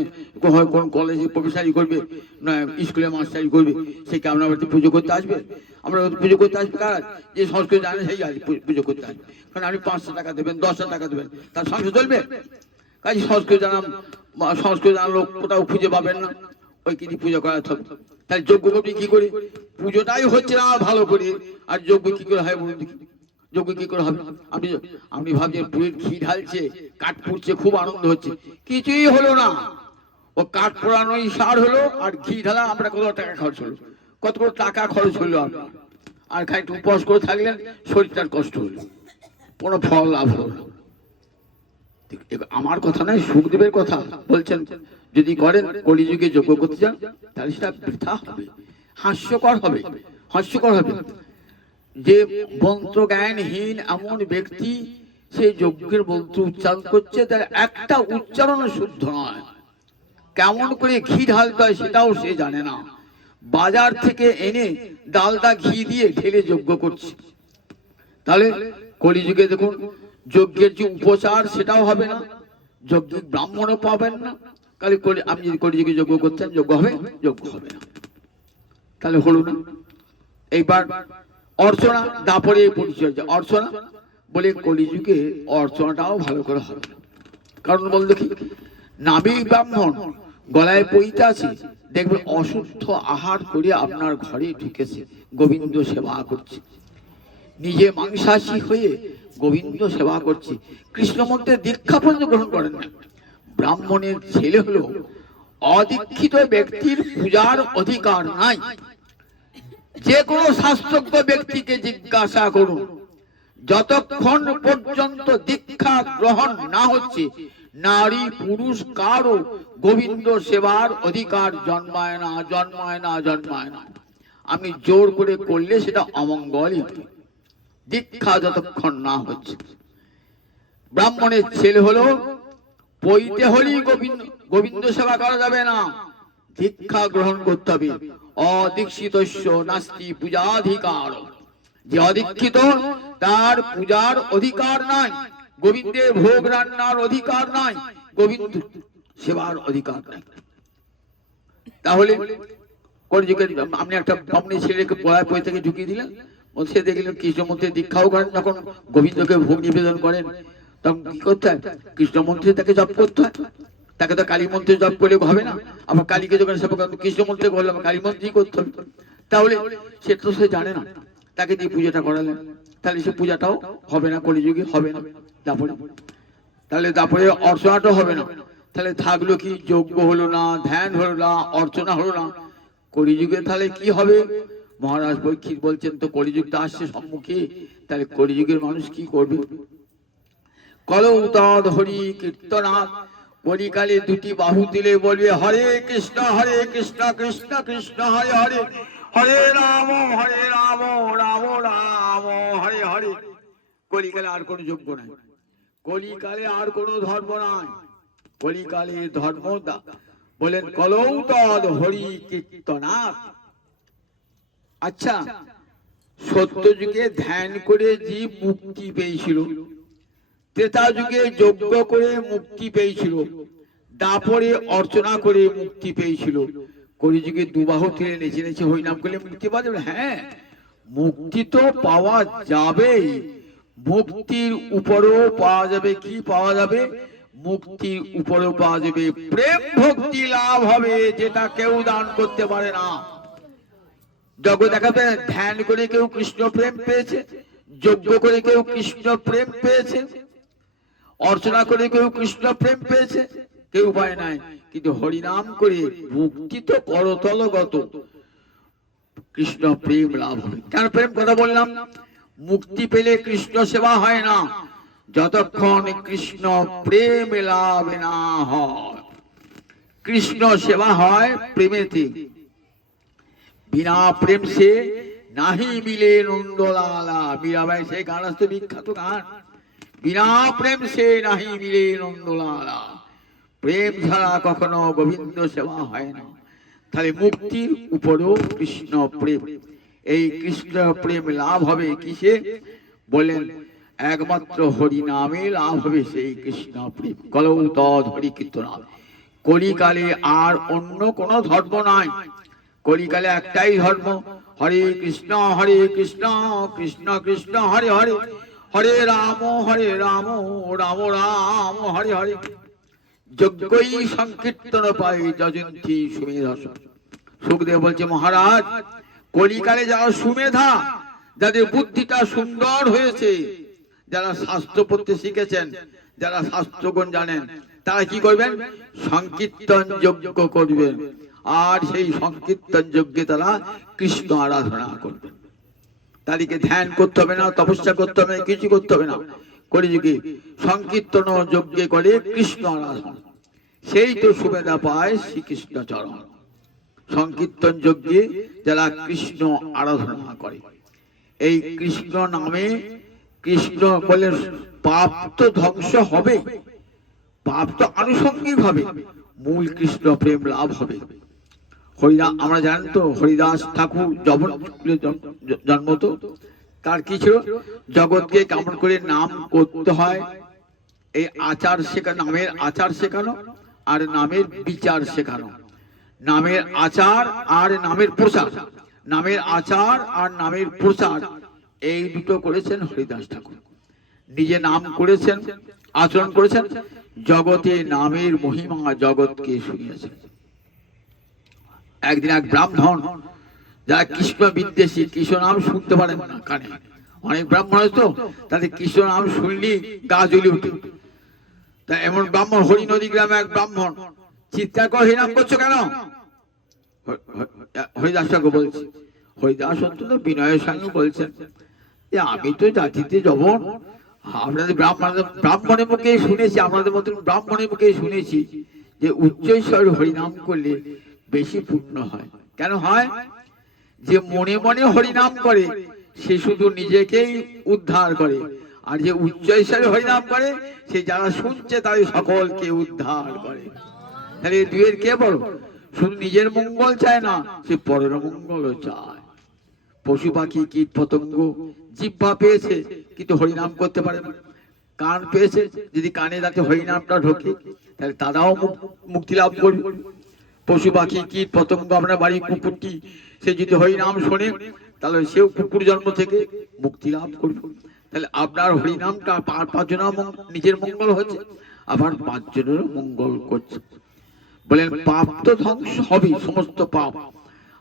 কোন কলেজে প্রফেসারি করবে, না স্কুলে মাস্টারি করবে, সেই কারণে আমার পুজো করতে আসবে। আমরা পুজো করতে আসবে কার? যে সংস্কৃত জানে সেই আজ পুজো করতে আসবে। কারণ আপনি 500 টাকা দেবেন, 10,000 টাকা দেবেন, তার সংস্কৃত চলবে? কাজে সংস্কৃত জানার লোক কোথাও খুঁজে পাবেন না। ওইকে দিয়ে পূজা করাতে হবে। তাহলে যজ্ঞ করবি কি করে? পুজোটাই হচ্ছে না ভালো করে, আর যজ্ঞ কি করে হয় বলুন দেখি? যজ্ঞ কি করে হবে? আপনি আপনি ভাবছেন পুরীর ঘি ঢালছে, কাঠ পুড়ছে, খুব আনন্দ হচ্ছে, কিছুই হলো না। ও কাঠ পোড়ানোই সার হলো, আর ঘি ঢালা আমরা কত টাকা খরচ হলো, কত কত টাকা খরচ হলো আপনার, আর খাইতে উপবাস করে থাকলেন, শরীরটার কষ্ট হলো, কোনো ফল লাভ হলো না। আমার কথা নয়, সুখদেবের কথা বলছেন, যদি করেন কলিযুগে যজ্ঞ করতে যান তাহলে সেটা বৃথা হবে, হাস্যকর হবে, হাস্যকর হবে। যে মন্ত্র জ্ঞানহীন এমন ব্যক্তি সেই যজ্ঞের মন্ত্র উচ্চারণ করছে, তার একটা উচ্চারণ শুদ্ধ নয়, কেমন করে ঘি ঢালতে হয় সেটাও সে জানে না, বাজার থেকে এনে ডালদা ঘি দিয়ে ঢেলে যজ্ঞ করছে। তাহলে কলিযুগে দেখুন যজ্ঞের যে উপচার সেটাও হবে না, যজ্ঞিক ব্রাহ্মণও পাবেন না। তাহলে আপনি যদি কলিযুগে যজ্ঞ করতেন, যজ্ঞ হবে? যজ্ঞ হবে না। তাহলে হলো না। এইবার অর্চনা, দাপরে পরিচর্যা, অর্চনা বলে কলিযুগে অর্চনাটাও ভালো করে হবে না। কারণ বল দেখি, নাবি ব্রাহ্মণ গলায় পইতে আছে, দেখবেন অশুদ্ধ আহার করে আপনার ঘরে ঢুকেছে, গোবিন্দ সেবা করছে, নিজে মাংসাশী হয়ে গোবিন্দ সেবা করছে, কৃষ্ণ মন্ত্রে দীক্ষা পর্যন্ত গ্রহণ করেন না। ব্রাহ্মণের ছেলে হলো অদীক্ষিত ব্যক্তির পূজার অধিকার নাই। যে কোনো শাস্ত্রজ্ঞ ব্যক্তিকে জিজ্ঞাসা করুন, যতক্ষণ পর্যন্ত দীক্ষা গ্রহণ না হচ্ছে, নারী পুরুষ কারো গোবিন্দ সেবার অধিকার জন্মায় না, জন্মায় না, জন্মায় না। আমি জোর করে করলে সেটা অমঙ্গলই হবে, দীক্ষা যতক্ষণ না হচ্ছে। ব্রাহ্মণের ছেলে হলো পইতে হলেই গোবিন্দ গোবিন্দ সেবা করা যাবে না, দীক্ষা গ্রহণ করতে হবে। অদীক্ষিতস্য নাস্তি পূজাধিকার, যে অদীক্ষিত তার পূজার অধিকার নাই, গোবিন্দের ভোগ রান্নার অধিকার নাই, গোবিন্দ সেবার অধিকার নাই। তাহলে আপনি একটা ব্রাহ্মণের ছেলেকে পড়ায় পই থেকে ঢুকিয়ে দিলেন, সে দেখলেন কৃষ্ণ মন্ত্রে দীক্ষাও করেন, যখন গোবিন্দকে ভোগ নিবেদন করেন তখন কি করতে হয়? কৃষ্ণ মন্ত্রে তাকে জপ করতে হয়। তাকে তো কালী মন্ত্রে জপ করলে হবে না, আবার কালীকে যখন সেবা করেন কৃষ্ণ মন্ত্রে করলাম, কালী মন্ত্রেই করতে হবে। তাহলে সে তো সে জানে না, তাকে দিয়ে পূজাটা করালেন, তাহলে সে পূজাটাও হবে না, কলিযুগে হবে না। তাহলে তারপরে অর্চনাটাও হবে না। তাহলে থাকলো কি? যজ্ঞ হলো না, ধ্যান হলো না, অর্চনা হলো না। কলিযুগে তাহলে কি হবে? মহারাজ পরীক্ষিত বলছেন, তো কলিযুগটা আসছে সম্মুখে, তাহলে কলিযুগের মানুষ কি করবে? কলৌ তদ হরি কীর্তনাথ, কলিকালে দুটি বাহু তুলে বলবে হরে কৃষ্ণ কৃষ্ণ কৃষ্ণ হরে হরে, হরে রাম রাম রাম হরে হরে। কলিকালে আর কোনো যোগ্য নাই, কলিকালে আর কোনো ধর্ম নাই, কলিকালে ধর্ম বলেন কলৌ তদ হরি কীর্তনাথ। আচ্ছা, সত্য যুগে ধ্যান করে জীব মুক্তি পেয়েছিল, ত্রেতা যুগে যজ্ঞ করে মুক্তি পেয়েছিল, দাপরে অর্চনা করে মুক্তি পেয়েছিল, কলিযুগে দুবাহু তুলে নেচে নেচে হরিনাম করলে মুক্তি পাওয়া যাবে? হ্যাঁ, মুক্তি তো পাওয়া যাবেই, মুক্তির উপরেও পাওয়া যাবে, কি পাওয়া যাবে? মুক্তির উপরেও পাওয়া যাবে প্রেম ভক্তি লাভ হবে, যেটা কেউ দান করতে পারে না। যজ্ঞ দেখাবে, ধ্যান করে কেউ কৃষ্ণ প্রেম পেয়েছে, যজ্ঞ করে কেউ কৃষ্ণ প্রেম পেয়েছে, অর্চনা করে কেউ কৃষ্ণ প্রেম পেয়েছে, কেউ পায় নাই। কিন্তু হরিনাম করে মুক্তি তো করতলগত, কৃষ্ণ প্রেম লাভ হবে। কেন প্রেম কথা বললাম? মুক্তি পেলে কৃষ্ণ সেবা হয় না, যতক্ষণ কৃষ্ণ প্রেম লাভ না হয়। কৃষ্ণ সেবা হয় প্রেমেতে, বিনা প্রেম সে নাহি মিলে নন্দলালা। মীরাবাই সেই গান আসতে, বিখ্যাত গান, বিনা প্রেম সে নাহি মিলে নন্দলালা। প্রেম ছাড়া কখনো গোবিন্দ সেবা হয় না। তাহলে মুক্তির উপরেও কৃষ্ণ প্রেম, এই কৃষ্ণ প্রেম লাভ হবে কিসে? বলেন একমাত্র হরি নামে লাভ হবে সেই কৃষ্ণ প্রেম। কলৌ তদ হরি কীর্তনাথ। কলিকালে আর অন্য কোন ধর্ম নাই, কলিকালে একটাই ধর্ম, হরে কৃষ্ণ কৃষ্ণ কৃষ্ণ হরে হরে, হরে রাম রাম রাম হরে হরে। যজ্ঞই সংকীর্তন পাই যজন্তি সুমেধা। সুখদেব বলছে মহারাজ, কলিকালে যারা সুমেধা, যাদের বুদ্ধিটা সুন্দর হয়েছে, যারা শাস্ত্র পড়তে শিখেছেন, যারা শাস্ত্রগণ জানেন, তারা কি করবেন? সংকীর্তন যজ্ঞ করবেন। আর সেই সংকীর্তন যজ্ঞে তারা কৃষ্ণ আরাধনা করবেন। তাদেরকে ধ্যান করতে হবে না, তপস্যা করতে হবে না, কিছু করতে হবে না। কলিযুগে সংকীর্তন যজ্ঞে করে কৃষ্ণ আরাধনা, সেই তো সুমেধা পায় শ্রীকৃষ্ণ চরণ। সংকীর্তন যজ্ঞে যারা কৃষ্ণ আরাধনা করে, এই কৃষ্ণ নামে, কৃষ্ণ বলে পাপ তো ধ্বংস হবে, পাপ তো আনুষঙ্গিক হবে, মূল কৃষ্ণ প্রেম লাভ হবে। হরিদাস, আমরা জানেন তো হরিদাস ঠাকুর যখন জন্ম, তো তার কি ছিল? জগৎকে কেমন করে নাম করতে হয়, এই আচার শেখানো, নামের আচার শেখানো আর নামের বিচার শেখানো। নামের আচার আর নামের প্রচার, নামের আচার আর নামের প্রচার, এই দুটো করেছেন হরিদাস ঠাকুর। নিজে নাম করেছেন, আচরণ করেছেন, জগতে নামের মহিমা জগৎকে শুনিয়েছেন। একদিন এক ব্রাহ্মণ, যারা কৃষ্ণ বিদ্বেষী, কৃষ্ণ নাম শুনতে পারেন না কানে, অনেক ব্রাহ্মণ হয়তো তাদের কৃষ্ণ নাম শুনলি গা জ্বলে উঠে। তা এমন ব্রাহ্মণ, হরিনদী গ্রামে এক ব্রাহ্মণ চিৎকার করে, হরিনাম করছো কেন? হরিদাস ঠাকুর বলছে, হরিদাস অত্যন্ত বিনয়ের সঙ্গে বলছেন যে আমি তো জাতিতে যবন, আপনাদের ব্রাহ্মণের মুখে শুনেছি, আপনাদের মতন ব্রাহ্মণের মুখে শুনেছি যে উচ্চৈঃস্বর হরিনাম করলে বেশি পুণ্য হয়। কেন হয়? যে মনে মনে হরিনাম করে সে শুধু নিজেকেই উদ্ধার করে, আর যে উচ্চৈঃস্বরে হরিনাম করে সে যারা শুনছে তাদের সকলকে উদ্ধার করে। তাহলে দুয়ের কে বড়? শুধু নিজের মঙ্গল চায় না, সে পরের মঙ্গলও চায়। পশু পাখি কীট পতঙ্গ জিহ্বা পেয়েছে কিন্তু হরিনাম করতে পারে না, কান পেয়েছে, যদি কানে যাতে হরিনামটা ঢোকে তাহলে তারাও মুক্তি লাভ করবে। পশু পাখি কীট পতঙ্গ, আমরা বাড়ি কুকুরটি, সে যদি হরিনাম শোনে তাহলে সেও কুকুর জন্ম থেকে মুক্তি লাভ করবে। তাহলে আপনার হরিনামটা পাঁচজনের নিজের মঙ্গল হচ্ছে, আবার পাঁচজনেরও মঙ্গল করছে। বলেন পাপ তো ধ্বংস হবে, সমস্ত পাপ,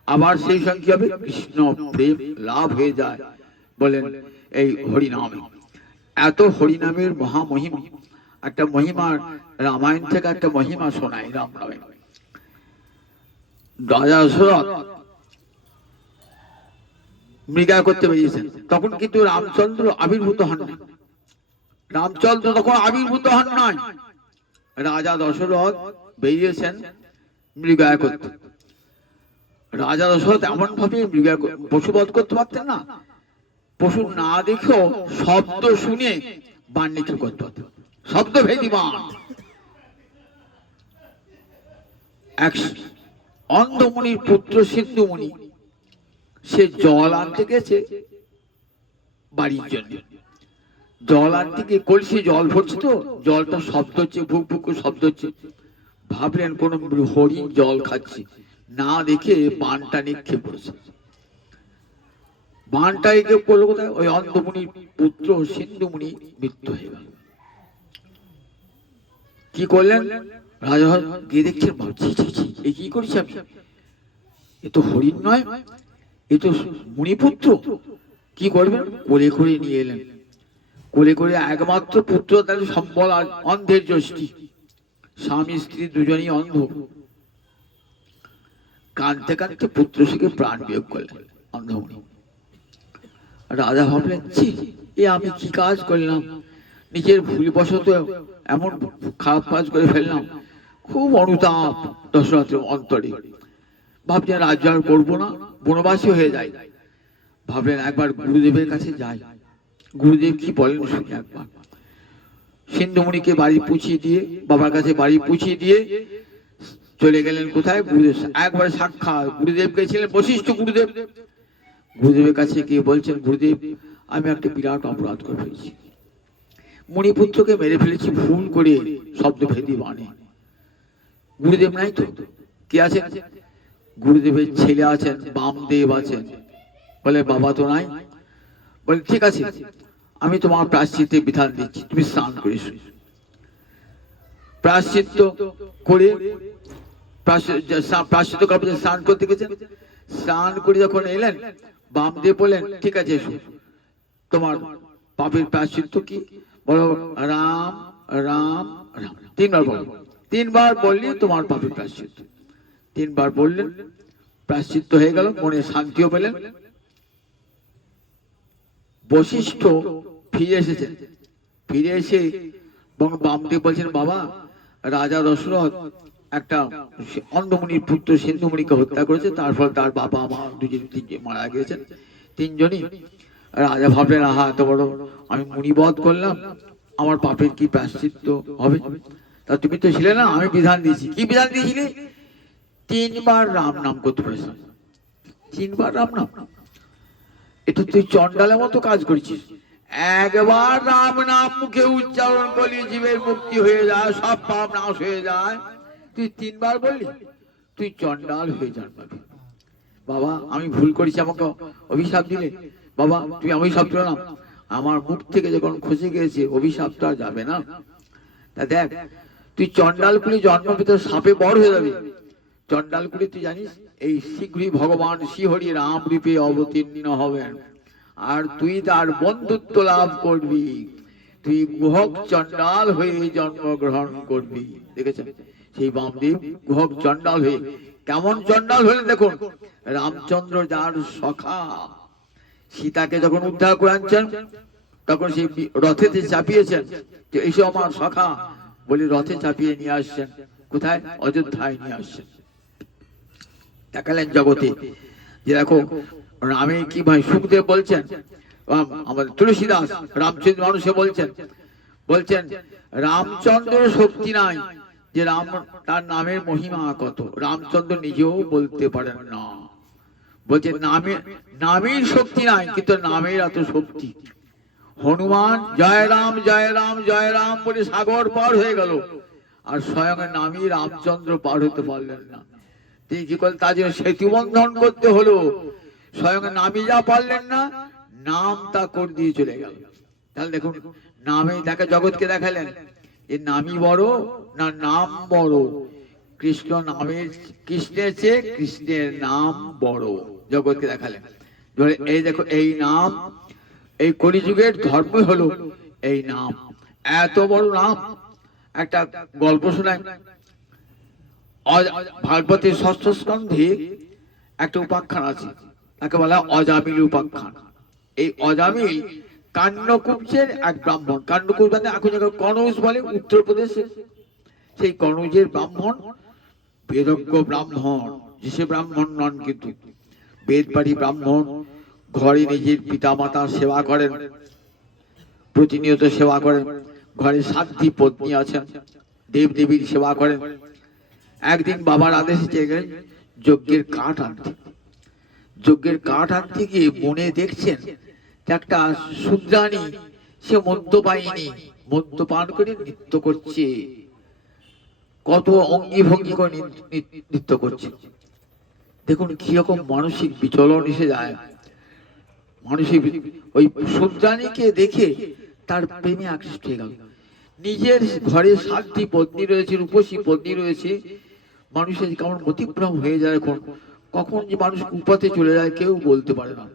আবার সেই সঙ্গে হবে কৃষ্ণ প্রেম লাভ হয়ে যায়। বলেন এই হরিনামে, এত হরিনামের মহামহিমা। একটা মহিমা রামায়ণ থেকে একটা মহিমা শোনায়, রাম রামায়ণ। রাজা দশরথ মৃগা করতে বেরিয়েছেন, তখন কিন্তু রামচন্দ্র আবির্ভূত হন না। রামচন্দ্র তখন আবির্ভূত হন নাই, রাজা দশরথ বেরিয়েছেন মৃগয়া করতে। রাজা দশরথ এমন ভাবে মৃগয়া পশুবধ করতে পারতেন না, পশু না দেখেও শব্দ শুনে বান নিক্ষেপ করতে পারতেন, শব্দ ভেদি বান। এক অন্ধমুনির পুত্র সিন্ধুমণি, সে জল আনতে গেছে বাড়ির জন্য। জল আনতে গিয়ে কলসি জল ভরছে, তো জলটা শব্দ হচ্ছে, ভুক ভুক শব্দ হচ্ছে। ভাবলেন কোন হরিণ জল খাচ্ছে, না দেখে বানটা নিক্ষেপ করেছে। বানটা নিক্ষেপ করলো কোথায়? ওই অন্ধমুনির পুত্র সিন্ধুমণি মৃত্যু হয়ে গেল। কি করলেন? রাজা গিয়ে দেখছেন, এ কি করছি আমি? এ তো হরিণ নয়, এ তো মুনিপুত্র। কি করবেন? কোলে করে নিয়ে এলেন। কোলে করে একমাত্র পুত্র তার সম্বল, আর অন্ধের জ্যোষ্ঠী, স্বামী স্ত্রী দুজনই অন্ধ। কাঁদতে কাঁদতে পুত্র শিখে প্রাণ বিয়োগ করলেন অন্ধমণি। রাজা ভাবলেন, এ আমি কি কাজ করলাম, নিজের ভুলবশত এমন খারাপ কাজ করে ফেললাম। খুব অনুতাপ দশরথের অন্তরে। ভাবছেন রাজ্য আর করবো না, বনবাসী হয়ে যায়। ভাবলেন একবার গুরুদেবের কাছে যাই, গুরুদেব কি বলেন শুনি একবার। সিন্ধুমণিকে বাড়ি পুছিয়ে দিয়ে, বাবার কাছে বাড়ি পুছিয়ে দিয়ে চলে গেলেন কোথায়? গুরুদেব। একবার সাক্ষাৎ গুরুদেব গেছিলেন, বশিষ্ঠ গুরুদেব। গুরুদেবের কাছে গিয়ে বলছেন, গুরুদেব আমি একটা বিরাট অপরাধ করে ফেলেছি, মণিপুত্রকে মেরে ফেলেছি ভুল করে শব্দ ভেদি বানে। গুরুদেব নাই তো, কে আছেন? গুরুদেবের ছেলে আছেন, বামদেব আছেন। বলে বাবা তো নাই। বলে ঠিক আছে, আমি তোমার প্রায়শ্চিত্তে বিধান দিচ্ছি, তুমি স্নান করিস। প্রায়শ্চিত্ত করে প্রায়শ্চিত্ত কাপড়ে স্নান করতে গেছেন। স্নান করে যখন এলেন, বামদেব বললেন, ঠিক আছে এসো, তোমার পাপের প্রায়শ্চিত্ত কি বলো? রাম রাম রাম, তিনবার বলো। তিনবার বললি তোমার পাপের প্রায়শ্চিত্ত। তিনবার বললেন, প্রায়শ্চিত্ত হয়ে গেল, মনে শান্তিও পেলেন। বশিষ্ঠ ফিরে এসেছেন। ফিরে এসে বামদেব বলছেন, বাবা, রাজা দশরথ একটা অন্ধমুনির পুত্র সিন্ধুমণিকে হত্যা করেছে, তারপর তার বাবা মা দুজন মারা গিয়েছেন, তিনজনই। রাজা ভাবলেন, আহা, এত বড় আমি মুনিবধ করলাম, আমার পাপের কি প্রায়শ্চিত্ত হবে? তা তুমি তো ছিলে না, আমি বিধান দিয়েছি। কি বিধান দিয়েছিলে? তিনবার রাম নাম করতে পেরেছ। তিনবার রাম নাম, এটা তুই চন্ডালের মতো কাজ করেছিস। একবার রাম নাম মুখে উচ্চারণ করলে জীবের মুক্তি হয়ে যায়, সব পাপ নাশ হয়ে যায়। তুই তিনবার বললি, তুই চন্ডাল হয়ে জন্মাবি। বাবা, আমি ভুল করেছি, আমাকে অভিশাপ দিলে। বাবা, তুই অভিশাপ দিল না, আমার মুখ থেকে যখন খসে গিয়েছে, অভিশাপটা আর যাবে না। তা দেখ, তুই চন্ডাল কুলি জন্ম পেতে সাপে বড় হয়ে যাবে। চন্ডাল কুলি তুই জানিস, এই শীঘ্রই ভগবান শ্রীহরি রাম রূপে অবতীর্ণ হবেন, আর তুই তার বন্ধুত্ব লাভ করবি। তুই গুহক চন্ডাল হয়ে জন্মগ্রহণ করবি। দেখেছেন সেই বামদেব গুহক চন্ডাল হয়ে, কেমন চন্ডাল হলেন দেখুন। রামচন্দ্র যার সখা, সীতাকে যখন উদ্ধার করে আনছেন, তখন সেই রথেতে চাপিয়েছেন, যে এইসব আমার সখা বলে রথে চাপিয়ে নিয়ে আসছেন। কোথায়? অযোধ্যায় নিয়ে আসছেন। দেখালেন জগতে যে দেখো রামে কি ভাই। সুখদেব বলছেন, আমাদের তুলসীদাস রামচন্দ্র মানুষে বলছেন, রামচন্দ্রের শক্তি নাই, যে রাম তার নামের মহিমা কত রামচন্দ্র নিজেও বলতে পারেন না। বলছে নামের শক্তি নাই, কিন্তু নামের এত শক্তি। হনুমান জয় রাম জয় রাম জয় রাম বলে সাগর পার হয়ে গেল, আর স্বয়ং নামই রামচন্দ্র পার হতে পারলেন না। তিনি কি করলেন? তার জন্য সেতু বন্ধন করতে হলো। স্বয়ং নামই যা পারলেন না, নাম তা করে দিয়ে চলে গেল। তাহলে দেখুন, নামে তাকে জগৎকে দেখালেন যে নামই বড় না নাম বড়। কৃষ্ণের চেয়ে কৃষ্ণের নাম বড়, জগৎকে দেখালেন। এই দেখো, এই নাম, এই কলিযুগের ধর্ম হলো এই নাম। এত বড় নাম। একটা গল্প শোনায়, ভাগবতের ষষ্ঠ স্কন্ধে একটা উপাখ্যান আছে, তাকে বলা অজামিল উপাখ্যান। এই অজামিল কান্নকুব্জের এক ব্রাহ্মণ। কান্নকুব্জ মানে এখন কনৌজ বলে উত্তরপ্রদেশে। সেই কনৌজের ব্রাহ্মণ বেদজ্ঞ ব্রাহ্মণ, যে সে ব্রাহ্মণ নন, কিন্তু বেদবাড়ি ব্রাহ্মণ। ঘরে নিজের পিতা মাতার সেবা করেন, প্রতিনিয়ত সেবা করেন। ঘরে সাধ্যী পত্নী আছেন, দেব দেবীর সেবা করেন। একদিন বাবার আদেশে চেয়ে গেলেন যজ্ঞের কাঠ আনতে। যজ্ঞের কাঠ আনতে গিয়ে মনে দেখছেন একটা শূদ্রাণী, সে মদ্যপায়িনী, মদ্যপান করে নৃত্য করছে। কত অঙ্গি ভঙ্গি করে নৃত্য করছে। দেখুন কিরকম মানসিক বিচলন এসে যায়। মানুষের ওই শূদ্রাণীকে দেখে তার প্রেমে আকৃষ্ট হয়ে গেল। নিজের ঘরে সাধ্যী পত্নী রয়েছে, রূপসী পত্নী রয়েছে, মানুষের কেমন মতিভ্রম হয়ে যায়। কখন যে মানুষ কুপথে চলে যায় কেউ বলতে পারে না।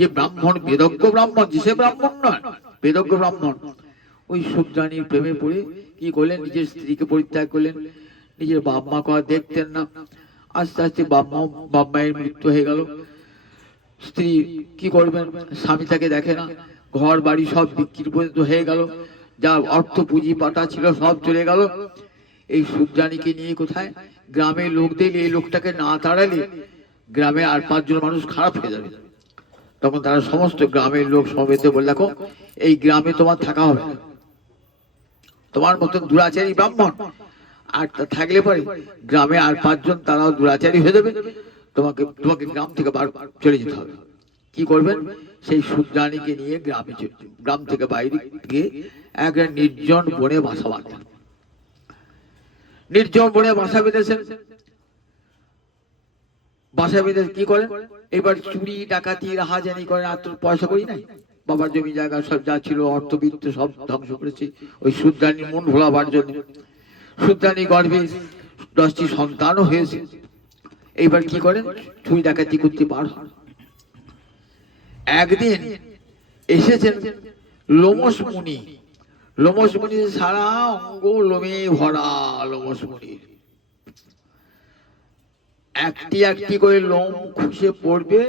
যে ব্রাহ্মণ, বেদজ্ঞ ব্রাহ্মণ, যে সে ব্রাহ্মণ নয়, বেদজ্ঞ ব্রাহ্মণ, ওই শূদ্রাণীর প্রেমে পড়ে কি করলেন? নিজের স্ত্রীকে পরিত্যাগ করলেন। নিজের বাপ মা কথা দেখতেন না। আস্তে আস্তে বাপ মায়ের মৃত্যু হয়ে গেল। স্ত্রী কি করবেন? স্বামী তাকে দেখে না, ঘর বাড়ি সব বিক্রি পর্যন্ত হয়ে গেল, যা অর্থ পুঁজি পাটা ছিল সব চলে গেল। এই শূদ্রাণীকে নিয়ে কোথায়? গ্রামের লোক দিলে, এই লোকটাকে না তাড়ালে গ্রামে আর 5 জন মানুষ খারাপ হয়ে যাবে। তখন তারা সমস্ত গ্রামের লোক সমেত বলে, দেখো এই গ্রামে তোমার থাকা হবে না, তোমার মতন দুরাচারী ব্রাহ্মণ আর থাকলে পরে গ্রামে আর 5 জন তারাও দুরাচারী হয়ে যাবে, তোমাকে গ্রাম থেকে চলে যেতে হবে। কি করবেন? সেই শূদ্রাণীকে নিয়ে গ্রাম থেকে বাইরে গিয়ে এক নির্জন বনে বাসা বাঁধলেন। নির্জন বনে বাসা বেঁধেছেন। বাসা বেঁধে কি করেন? এবার চুরি ডাকাতি রাহাজানি করেন। আর তোর পয়সা করি নাই, বাবার জমি জায়গা সব যা ছিল অর্থবিত্ত সব ধ্বংস করেছে ওই শুদ্রানীর মন ভোলাবার জন্য। শুদ্রানী গর্ভে 10টি সন্তানও হয়েছে। এইবার কি করেন, চুরি ডাকাতি করতে পার। একদিন এসেছেন লোমশ মুনি। লোমশ মুনি সারা অঙ্গ লোমে ভরা। লোমশ মুনির একটি একটি করে লোম খসে পড়বে,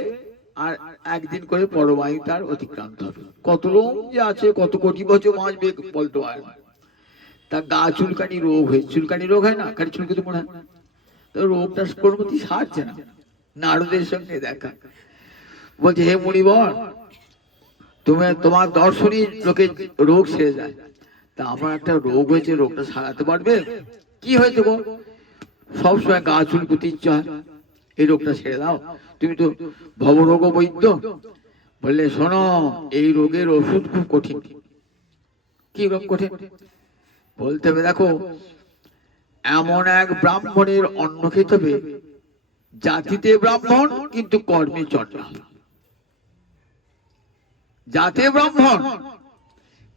আর একদিন করে পরবায়ু তার অতিক্রান্ত হবে। কত লোম যে আছে, কত কোটি বছর বাঁচবে বলতে পারে না। তার গা চুলকানি রোগ হয়েছে। চুলকানি রোগ হয় না, খালি চুলকে তো মনে হয়, তো রোগটা কোনোমতেই সারছে না। নারদের সঙ্গে দেখা, বলছে হে মুনিবর, তোমার দর্শনই লোকে রোগ সেরে যায়, তা আমার একটা রোগ হয়েছে, রোগটা সারাতে পারবে? কি হয়েছে গো? সবসময় গা চুলকুতে ইচ্ছা হয়, এই রোগটা সেরে দাও, তুমি তো ভবরোগ বৈদ্য। বললে শোনো, এই রোগের ওষুধ খুব কঠিন। কি রোগ কঠিন? বলতে হবে দেখো, এমন এক ব্রাহ্মণের অন্ন খেতে হবে, জাতিতে ব্রাহ্মণ কিন্তু কর্মে চন্ডাল। জাতে ব্রাহ্মণ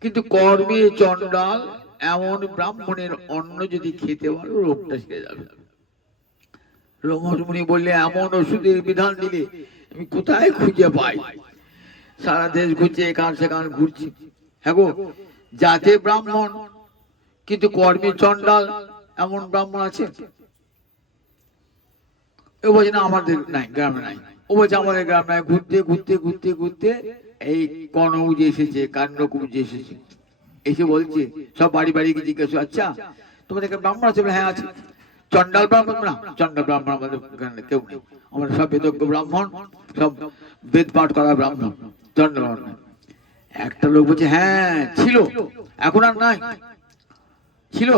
কিন্তু কর্মে চন্ডাল, এমন ব্রাহ্মণের অন্ন যদি খেতে পারো রোগটা সেরে যাবে। লোমশ মুনি বললে এমন ওষুধের বিধান দিলে আমি কোথায় খুঁজে পাই? সারা দেশ ঘুরছে, এখান সেখান ঘুরছি। হ্যাঁ গো, জাতে ব্রাহ্মণ কিন্তু কর্মে চন্ডাল এমন ব্রাহ্মণ আছে? ও বলছে না, আমাদের নাই, গ্রামে নাই। ও বলছে আমাদের গ্রাম নাই। ঘুরতে ঘুরতে ঘুরতে ঘুরতে এই কনৌজ এসেছে, কান্নকুব্জ এসেছে। এসে বলছে, সব বাড়ি বাড়ি গিয়ে জিজ্ঞেস, আচ্ছা তোমাদের এখানে ব্রাহ্মণ আছে? হ্যাঁ আছে। চন্ডাল ব্রাহ্মণ? না, চন্ডাল ব্রাহ্মণ আমাদের কেউ নেই। আমরা সব বেদজ্ঞ ব্রাহ্মণ, সব বেদ পাঠ করা ব্রাহ্মণ, চন্ডাল ব্রাহ্মণ। একটা লোক বলছে হ্যাঁ ছিল, এখন আর নাই। ছিল,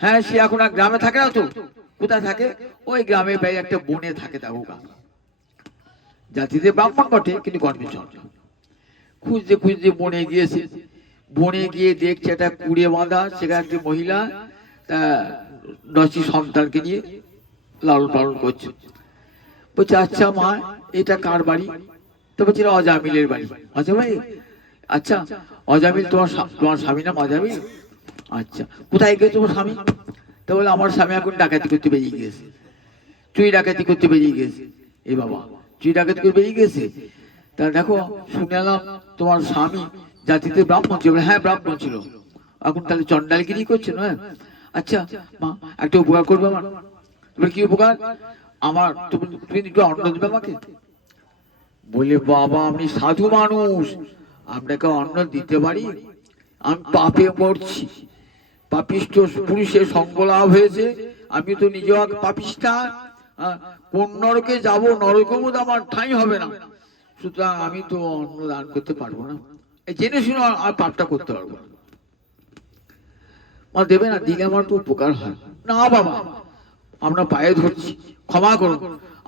হ্যাঁ সে এখন আর গ্রামে থাকে না তো। কোথায় থাকে? ওই গ্রামে প্রায় একটা বনে থাকে। তা ওগা জাতিতে ব্রাহ্মণ বটে কিন্তু কর্মে চন্ডাল। খুঁজতে খুঁজতে বনে গিয়েছে। বনে গিয়ে দেখছে একটা কুড়ে বাঁধা, সেখানে একটি মহিলা তা 10টি সন্তানকে নিয়ে লালন পালন করছে। বলছে আচ্ছা মা, এটা কার বাড়ি? তো বলছে অজামিলের বাড়ি। আচ্ছা ভাই, আচ্ছা অজামিল তোমার স্বামী নাম অজামিল? আচ্ছা, কোথায় গিয়ে তোমার স্বামী? তো বলে আমার স্বামী এখন ডাকাতি করতে বেরিয়ে গিয়েছে, চুরি ডাকাতি করতে বেরিয়ে গিয়েছে। এই বাবা, চুরি ডাকাতি করে বেরিয়ে গেছে? তা দেখো, শুনলাম তোমার স্বামী জাতিতে ব্রাহ্মণ ছিল। হ্যাঁ ব্রাহ্মণ ছিল, এখন তাহলে চন্ডালগিরি করছে নয়? আচ্ছা মা, একটা উপকার করবে আমার? তুমি কি উপকার? আমার তুমি একটু অন্ন দেবে আমাকে। বলে বাবা, আমি সাধু মানুষ, আপনাকে অন্ন দিতে পারি? আমি পাপে মরছি, পাপিষ্ঠ পুরুষের সঙ্গ লাভ হয়েছে, আমি তো নিজে পাপিষ্ঠা। কোন নরকে যাব? নরকমও আমার ঠাঁই হবে না, সুতরাং আমি তো অন্ন দান করতে পারবো না। জেনে শুনে আর পাপটা করতে পারবো না। মা দেবে না? দিলে আমার তো উপকার হয়। না বাবা, আমরা পায়ে ধরছি, ক্ষমা করুন,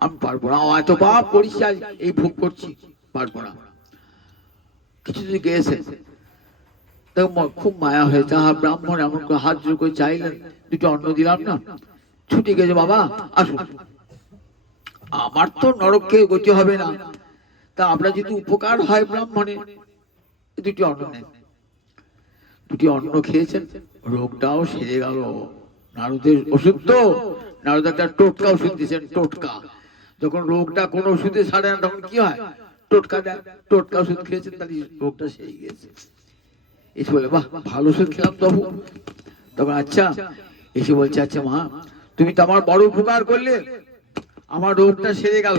আমি পারবো না, এত পাপ করেছি, আজ এই ভোগ করছি, পারবো না। কিছু যদি গেছে, খুব মায়া হয়েছে। ব্রাহ্মণ এমন করে হাত জোর করে চাইলেন, দুটো অন্ন দিলাম না, ছুটে গেছে। বাবা আসুন, আমার তো নরকে গতি হবে না, তা আপনার যদি উপকার হয় ব্রাহ্মণের, দুটি অন্ন নেন। দুটি অন্ন খেয়েছেন, রোগটাও সেরে গেল। নারদের ওষুধ তো, নারদ একটা টোটকা ওষুধ দিয়েছেন। টোটকা, যখন রোগটা কোন ওষুধে সারে না তখন কি হয়? টোটকা দেয়। টোটকা ওষুধ খেয়েছেন, তাহলে রোগটা সেরে গিয়েছে। এসে বলে বাহ, ভালো ওষুধ খেলাম তবু। তখন আচ্ছা এসে বলছে, আচ্ছা মা, তুমি তো আমার বড় উপকার করলে, আমার রোগটা সেরে গেল,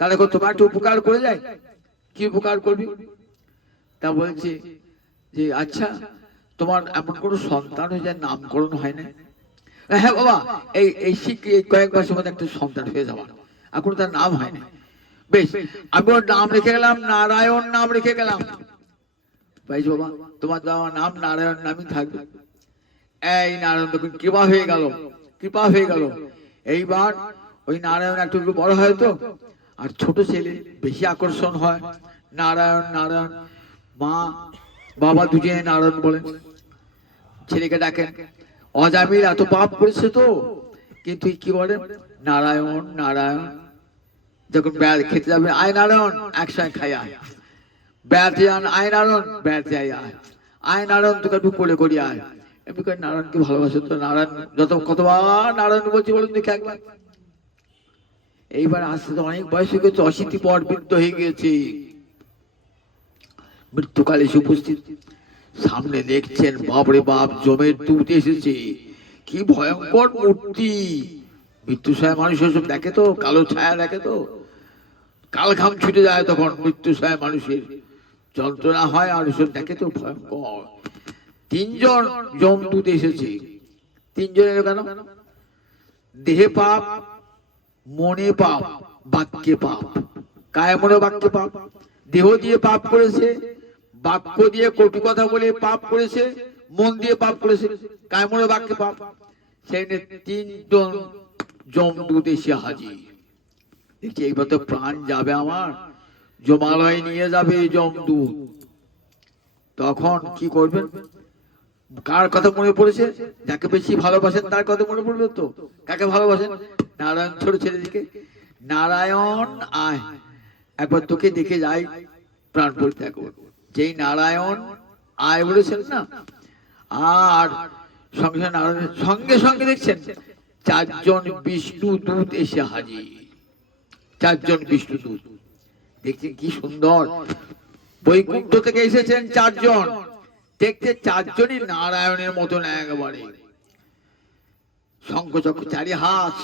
তাহলে তোমার একটা উপকার করে যায়। কি উপকার করবি? তা বলছে যে আচ্ছা, তোমার এমন কোনো সন্তান হয়ে যায় নামকরণ হয় না? হ্যাঁ বাবা, এই কয়েক মাসের মধ্যে একটা সন্তান হয়ে যাওয়া, এখন তার নাম হয় না। বেশ, আমি ওর নাম রেখে গেলাম, নারায়ণ নাম রেখে গেলাম। ভাই বাবা, তোমার তো আমার নাম নারায়ণ নামই থাকবে। এই নারায়ণ তখন কৃপা হয়ে গেল, কৃপা হয়ে গেল। এইবার ওই নারায়ণ একটু বড় হয় তো, আর ছোট ছেলে বেশি আকর্ষণ হয়। নারায়ণ নারায়ণ, মা বাবা দুজনে নারায়ণ বলেন। ছেলেকে ডাকেন, অজামিল এত পাপ করেছে তো, কিন্তু কি বলেন? নারায়ণ নারায়ণ। যখন খেতে যাবে, আয় নারায়ণ, একসঙ্গে খাই আয়। বেড়াতে যান, আয় নারায়ণ, বেড়াতে আয়, আয় আয় নারায়ণ, তোকে একটু কোলে করি আয়। এমনি করে নারায়ণকে ভালোবাসে তো, নারায়ণ কতবার নারায়ণ বলছি বলুন দেখে একবার। এইবার আসতে তো অনেক বয়স হয়ে গেছে, 80 পর বৃদ্ধ হয়ে গেছে, মৃত্যুকালে এসে উপস্থিত। সামনে দেখছেন বাপরে বাপ, জমের দুধ এসেছে, কি ভয়ঙ্কর মূর্তি। মৃত্যু ছায়া মানুষ সব দেখে তো, কালো ছায়া দেখে তো, কাল ঘাম ছুটে যায় তখন, মৃত্যু ছায়া মানুষের যন্ত্রণা হয়, আর সব দেখে তো ভয়ঙ্কর। 3 জন যমদূত এসেছে। 3 জন এলো কেন? দেহে পাপ, মনে পাপ, বাক্যে পাপ। কায় মনে বাক্যে পাপ? দেহ দিয়ে পাপ করেছে, বাক্য দিয়ে কটু কথা বলে পাপ করেছে, মন দিয়ে পাপ করেছে, কায় মনে বাক্যে পাপ। সেই 3 জন যমদূত এসে হাজির। দেখছি এইবার তো প্রাণ যাবে আমার, জমালয় নিয়ে যাবে যমদূত। তখন কি করবেন? কার কথা মনে পড়েছে? যাকে বেশি ভালোবাসেন তার কথা মনে পড়বে তো। কাকে ভালোবাসেন? নারায়ণ ছোট ছেলেদিকে। নারায়ণ আয়, একবার তোকে দেখে যাই, প্রাণ পরিত্যাগ করব। যেই নারায়ণ আয় বলেছেন না, আর সঙ্গে সঙ্গে নারায়ণের সঙ্গে সঙ্গে দেখছেন 4 জন বিষ্ণু দূত এসে হাজির। 4 জন বিষ্ণু দূত দেখছেন কি সুন্দর, বৈকুণ্ঠ থেকে এসেছেন 4 জন। দেখতে 4 জনই নারায়ণের মতন একবারে, শঙ্খ চক্র 4 হাত,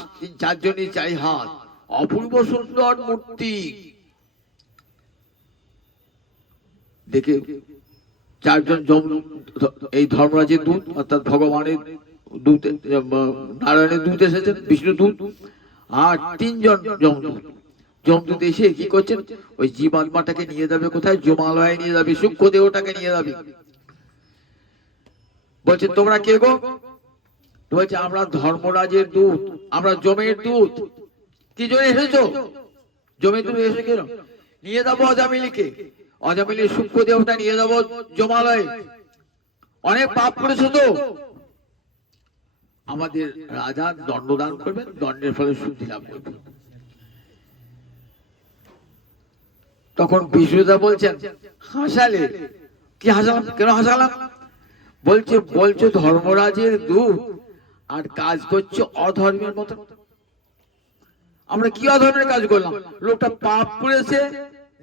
4 জনই 4 হাত, অপূর্ব সুন্দর মূর্তি। দেখে 4 জন এই ধর্মরাজের দূত, অর্থাৎ ভগবানের দূত, নারায়ণের দূত এসেছেন, বিষ্ণু দূত, আর 3 জন যমদূত। যমদূত এসে কি করছেন? ওই জীবাত্মাটাকে নিয়ে যাবে কোথায়? জমালয়ে নিয়ে যাবে, সূক্ষ্ম দেহটাকে নিয়ে যাবে। বলছে তোমরা কে গো? বলছে আমরা ধর্মরাজের দূত, আমরা যমের দূত। কি জন্য এসেছো? যমের দূত এসে কেন? নিয়ে যাবো অজামিলীকে, অজামিলীর সূক্ষ্ম দেহটা নিয়ে যাবো জমালয়ে। অনেক পাপ করেছো তো, আমাদের রাজা দণ্ডদান করবেন, দণ্ডের ফলে শুদ্ধি লাভ করবে। তখন বিষ্ণুদা বলছেন, হাসালে? কি হাসালাম? কেন হাসালাম? বলছে ধর্মরাজের দূত আর কাজ করছে অধর্মের মতো। আমরা কি অধর্মের কাজ করলাম? লোকটা পাপ করেছে,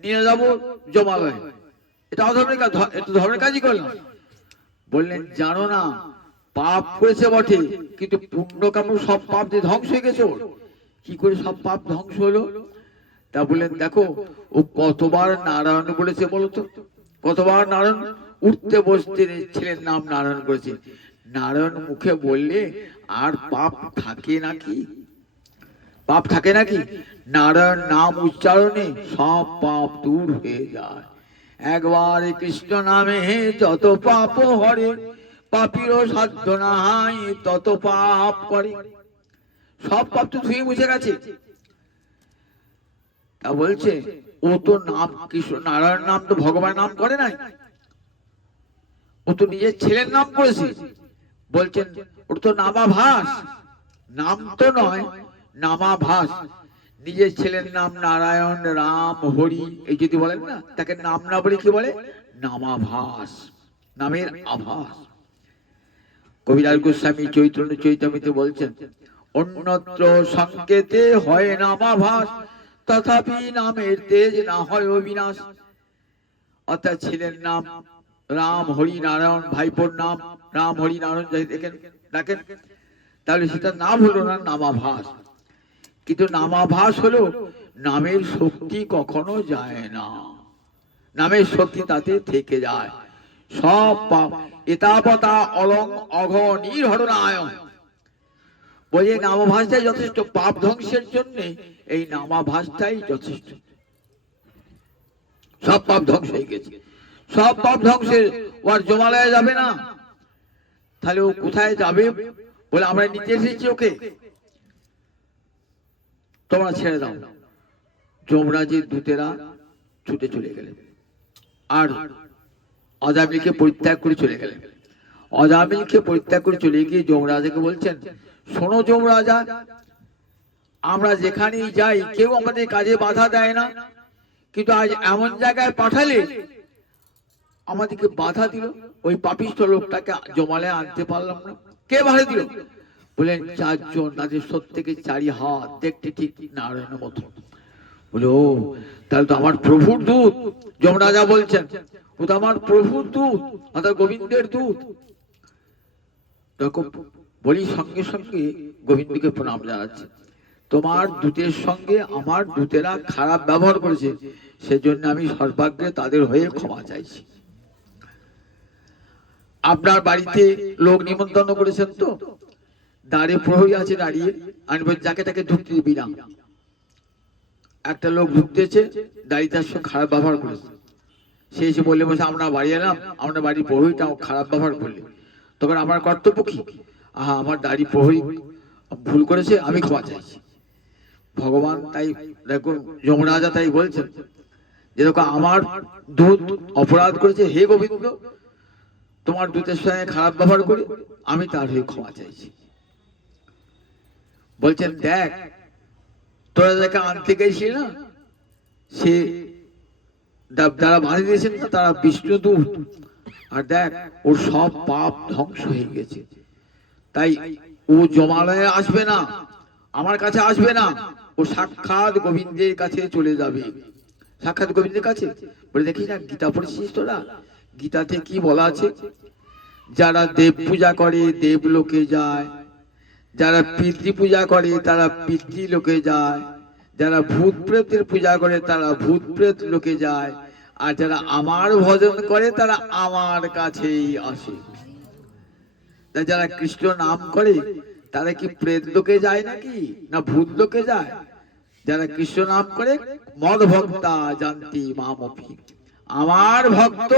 নিয়ে যাব জমালয়ে, এটা অধর্মের কাজ? এটা ধর্মের কাজই করলাম? বললেন জানো না, পাপ করেছে বটে, কিন্তু পুণ্য কামড় সব পাপ দিয়ে ধ্বংস হয়ে গেছে ওর। কি করে সব পাপ ধ্বংস হলো? তা বললেন দেখো, ও কতবার নারায়ণ বলেছে বলতো, কতবার নারায়ণ, উঠতে বসতে ছেলের নাম নারায়ণ করেছে। নারায়ণ মুখে বললে আর পাপ থাকে নাকি? পাপ থাকে নাকি? নারায়ণ নাম উচ্চারণে সব পাপ দূর হয়ে যায়। একবার কৃষ্ণ নামে যত পাপ হরে, পাপীরও সাধ্য নাই তত পাপ করে। সব পাপ তো ধুয়ে মুছে গেছে। তা বলছে ও তো নাম কৃষ্ণ নারায়ণ নাম তো ভগবান নাম করে নাই, ও তো নিজের ছেলের নাম করেছে। বলছেন ওর তো নামাভাস, নাম তো নয়, নামাভাস। নিজের ছেলের নাম নারায়ণ, রাম, হরি, এই যদি বলেন না, তাকে নাম না বলে কি বলে? নামাভাস, নামের আভাস। কবিরাজ গোস্বামী চৈতন্য চৈতামিতে বলছেন, অন্যত্র সংকেতে হয় নামাভাস, তথাপি নামের তেজ না হয় অবিনাশ। অর্থাৎ ছেলের নাম রাম, হরি, নারায়ণ, ভাইপোর নাম রাম, হরি, নারায়ণ ডাকেন, তাহলে সেটা নাম হলো না নামাভাস। কিন্তু নামাভাস হলো নামের শক্তি কখনো যায় না, নামের শক্তি তাতে থেকে যায়। সব পাপ এতাবতা অলং অঘ নির্হরণায়। বলে নামাভাসটাই যথেষ্ট পাপ ধ্বংসের জন্য, এই নামাভাসটাই যথেষ্ট। সব পাপ ধ্বংস হয়ে গেছে, সব পাপ ধ্বংসের। ও আর জমালয়ে যাবে না, তাহলে ও কোথায় যাবে? বলে আমরা নিতে এসেছি ওকে, তোমরা ছেড়ে দাও। যমরাজের দূতেরা ছুটে চলে গেলেন, আর অজামিলকে পরিত্যাগ করে চলে গেলেন। অজামিলকে পরিত্যাগ করে চলে গিয়ে যমরাজাকে বলছেন, শোনো যমরাজা, আমরা যেখানেই যাই কেউ আমাদের কাজে বাধা দেয় না, কিন্তু আজ এমন জায়গায় পাঠালে আমাদেরকে বাধা দিল, ওই পাপিষ্ঠ লোকটাকে জমালে আনতে পারলাম না। কে বাধা দিল? বলেন 4 জন, তাদের প্রত্যেকে 4 হাত, দেখতে ঠিক নারায়ণের মতো। বলে ও তাহলে তো আমার প্রভুর দূত। যমরাজা বলছেন ও তো আমার প্রভুর দূত, অর্থাৎ গোবিন্দের দূত। তখন বলি সঙ্গে সঙ্গে গোবিন্দকে প্রণাম জানাচ্ছে, তোমার দূতের সঙ্গে আমার দূতেরা খারাপ ব্যবহার করেছে, সেজন্য আমি সর্বাগ্রে তাদের হয়ে ক্ষমা চাইছি। আপনার বাড়িতে লোক নিমন্ত্রণ করেছেন তো, দাঁড়ে প্রহরী আছে দাঁড়িয়ে, আমি বলছি যাকে তাকে ঢুকতে দিবি না। একটা লোক ঢুকতেছে, দাঁড়িয়ে তার সঙ্গে খারাপ ব্যবহার করেছে। সে এসে বললে বসে আমরা বাড়ি এলাম, আমরা বাড়ির প্রহরীটা খারাপ ব্যবহার করলে, তখন আমার কর্তব্য কি? আমার দাড়ি প্রহরী ভুল করেছে, আমি ক্ষমা চাইছি। ভগবান তাই দেখুন, যমরাজা তাই বলছেন যে দেখো আমার দূত অপরাধ করেছে, হে গোবিন্দ তোমার দূতের সঙ্গে খারাপ ব্যবহার করে আমি তার হয়ে ক্ষমা চাইছি। বলছেন দেখ তোরা যাকে আনতে গেছিলি না, সে যারা বাঁধে দিয়েছেন না তারা বিষ্ণু দূত, আর দেখ ওর সব পাপ ধ্বংস হয়ে গেছে। তাই ও জমালয়ে আসবে না, আমার কাছে আসবে না, ও সাক্ষাৎ গোবিন্দের কাছে চলে যাবে। সাক্ষাৎ গোবিন্দের কাছে বলে, দেখি না গীতা পড়েছিস তোরা? গীতাতে কি বলা আছে? যারা দেব পূজা করে দেবলোকে যায়, যারা পিতৃ পূজা করে তারা পিতৃ লোকে যায়, যারা ভূত প্রেতের পূজা করে তারা ভূত প্রেত লোকে যায়, আর যারা আমার ভজন করে তারা আমার কাছেই আসে। যারা কৃষ্ণ নাম করে তারা কি প্রেত লোকে যায় নাকি, না ভূত লোকে যায়? যারা কৃষ্ণ নাম করে মদ ভক্তা জানতি মামপি, আমার ভক্ত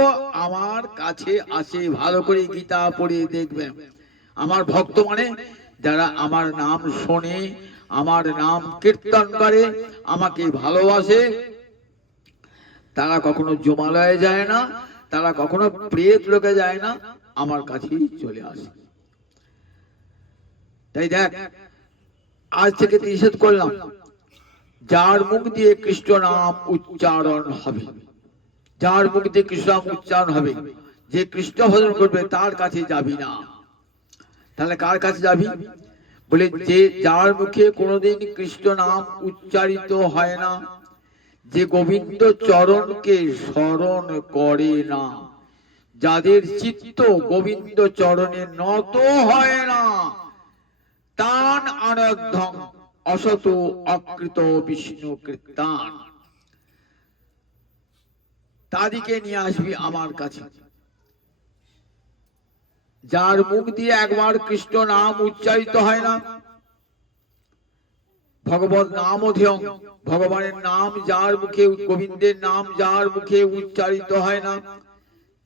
আমার কাছে আসে। ভালো করে গীতা পড়ে দেখবেন, আমার ভক্ত মানে যারা আমার নাম শোনে, আমার নাম কীর্তন করে, আমাকে ভালোবাসে, তারা কখনো জমালয়ে যায় না, তারা কখনো প্রেত লোকে যায় না, আমার কাছেই চলে আসে। তাই দেখ আজ থেকে নিষেধ করলাম, যার মুখ দিয়ে কৃষ্ণ নাম উচ্চারণ হবে, যার মুখ দিয়ে কৃষ্ণ নাম উচ্চারণ হবে, যে কৃষ্ণ ভজন করবে তার কাছে যাবি না। তাহলে কার কাছে যাবি? বলে যে যার মুখে কোনোদিন কৃষ্ণ নাম উচ্চারিত হয় না, যে গোবিন্দ চরণকে স্মরণ করে না, যাদের চিত্ত গোবিন্দ চরণে নত হয় না, তান আনর্ধং অসত অকৃত বিষ্ণু কীর্তন, তাদেরকে নিয়ে আসবি আমার কাছে। যার মুখ দিয়ে একবার কৃষ্ণ নাম উচ্চারিত হয় না, ভগবত নাম অধিয়ং, ভগবানের নাম যার মুখে, গোবিন্দের নাম যার মুখে উচ্চারিত হয় না,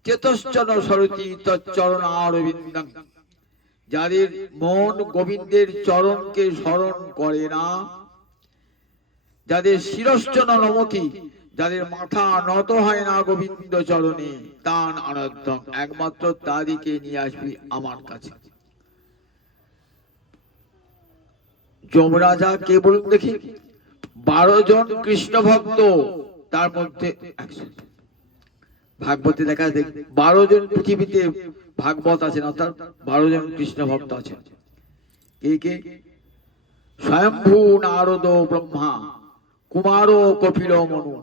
চেতশ্চন সরতি তচ্চরণারবিন্দং, যাদের মন গোবিন্দের চরণকে স্মরণ করে না, যাদের শিরশ্চন নমতি, যাদের মাথা নত হয় না গোবিন্দ চরণে, তান আনর্ধং, একমাত্র তাদেরকে নিয়ে আসবি আমার কাছে। যমরাজা কে বলুন দেখি? 12 জন কৃষ্ণ ভক্ত, তার মধ্যে ভাগবতে দেখা দেখ 12 জন পৃথিবীতে ভাগবত আছেন, অর্থাৎ 12 জন কৃষ্ণ ভক্ত আছেন। কে কে? স্বয়ম্ভু নারদ ব্রহ্মা, কুমার কপিল মনু,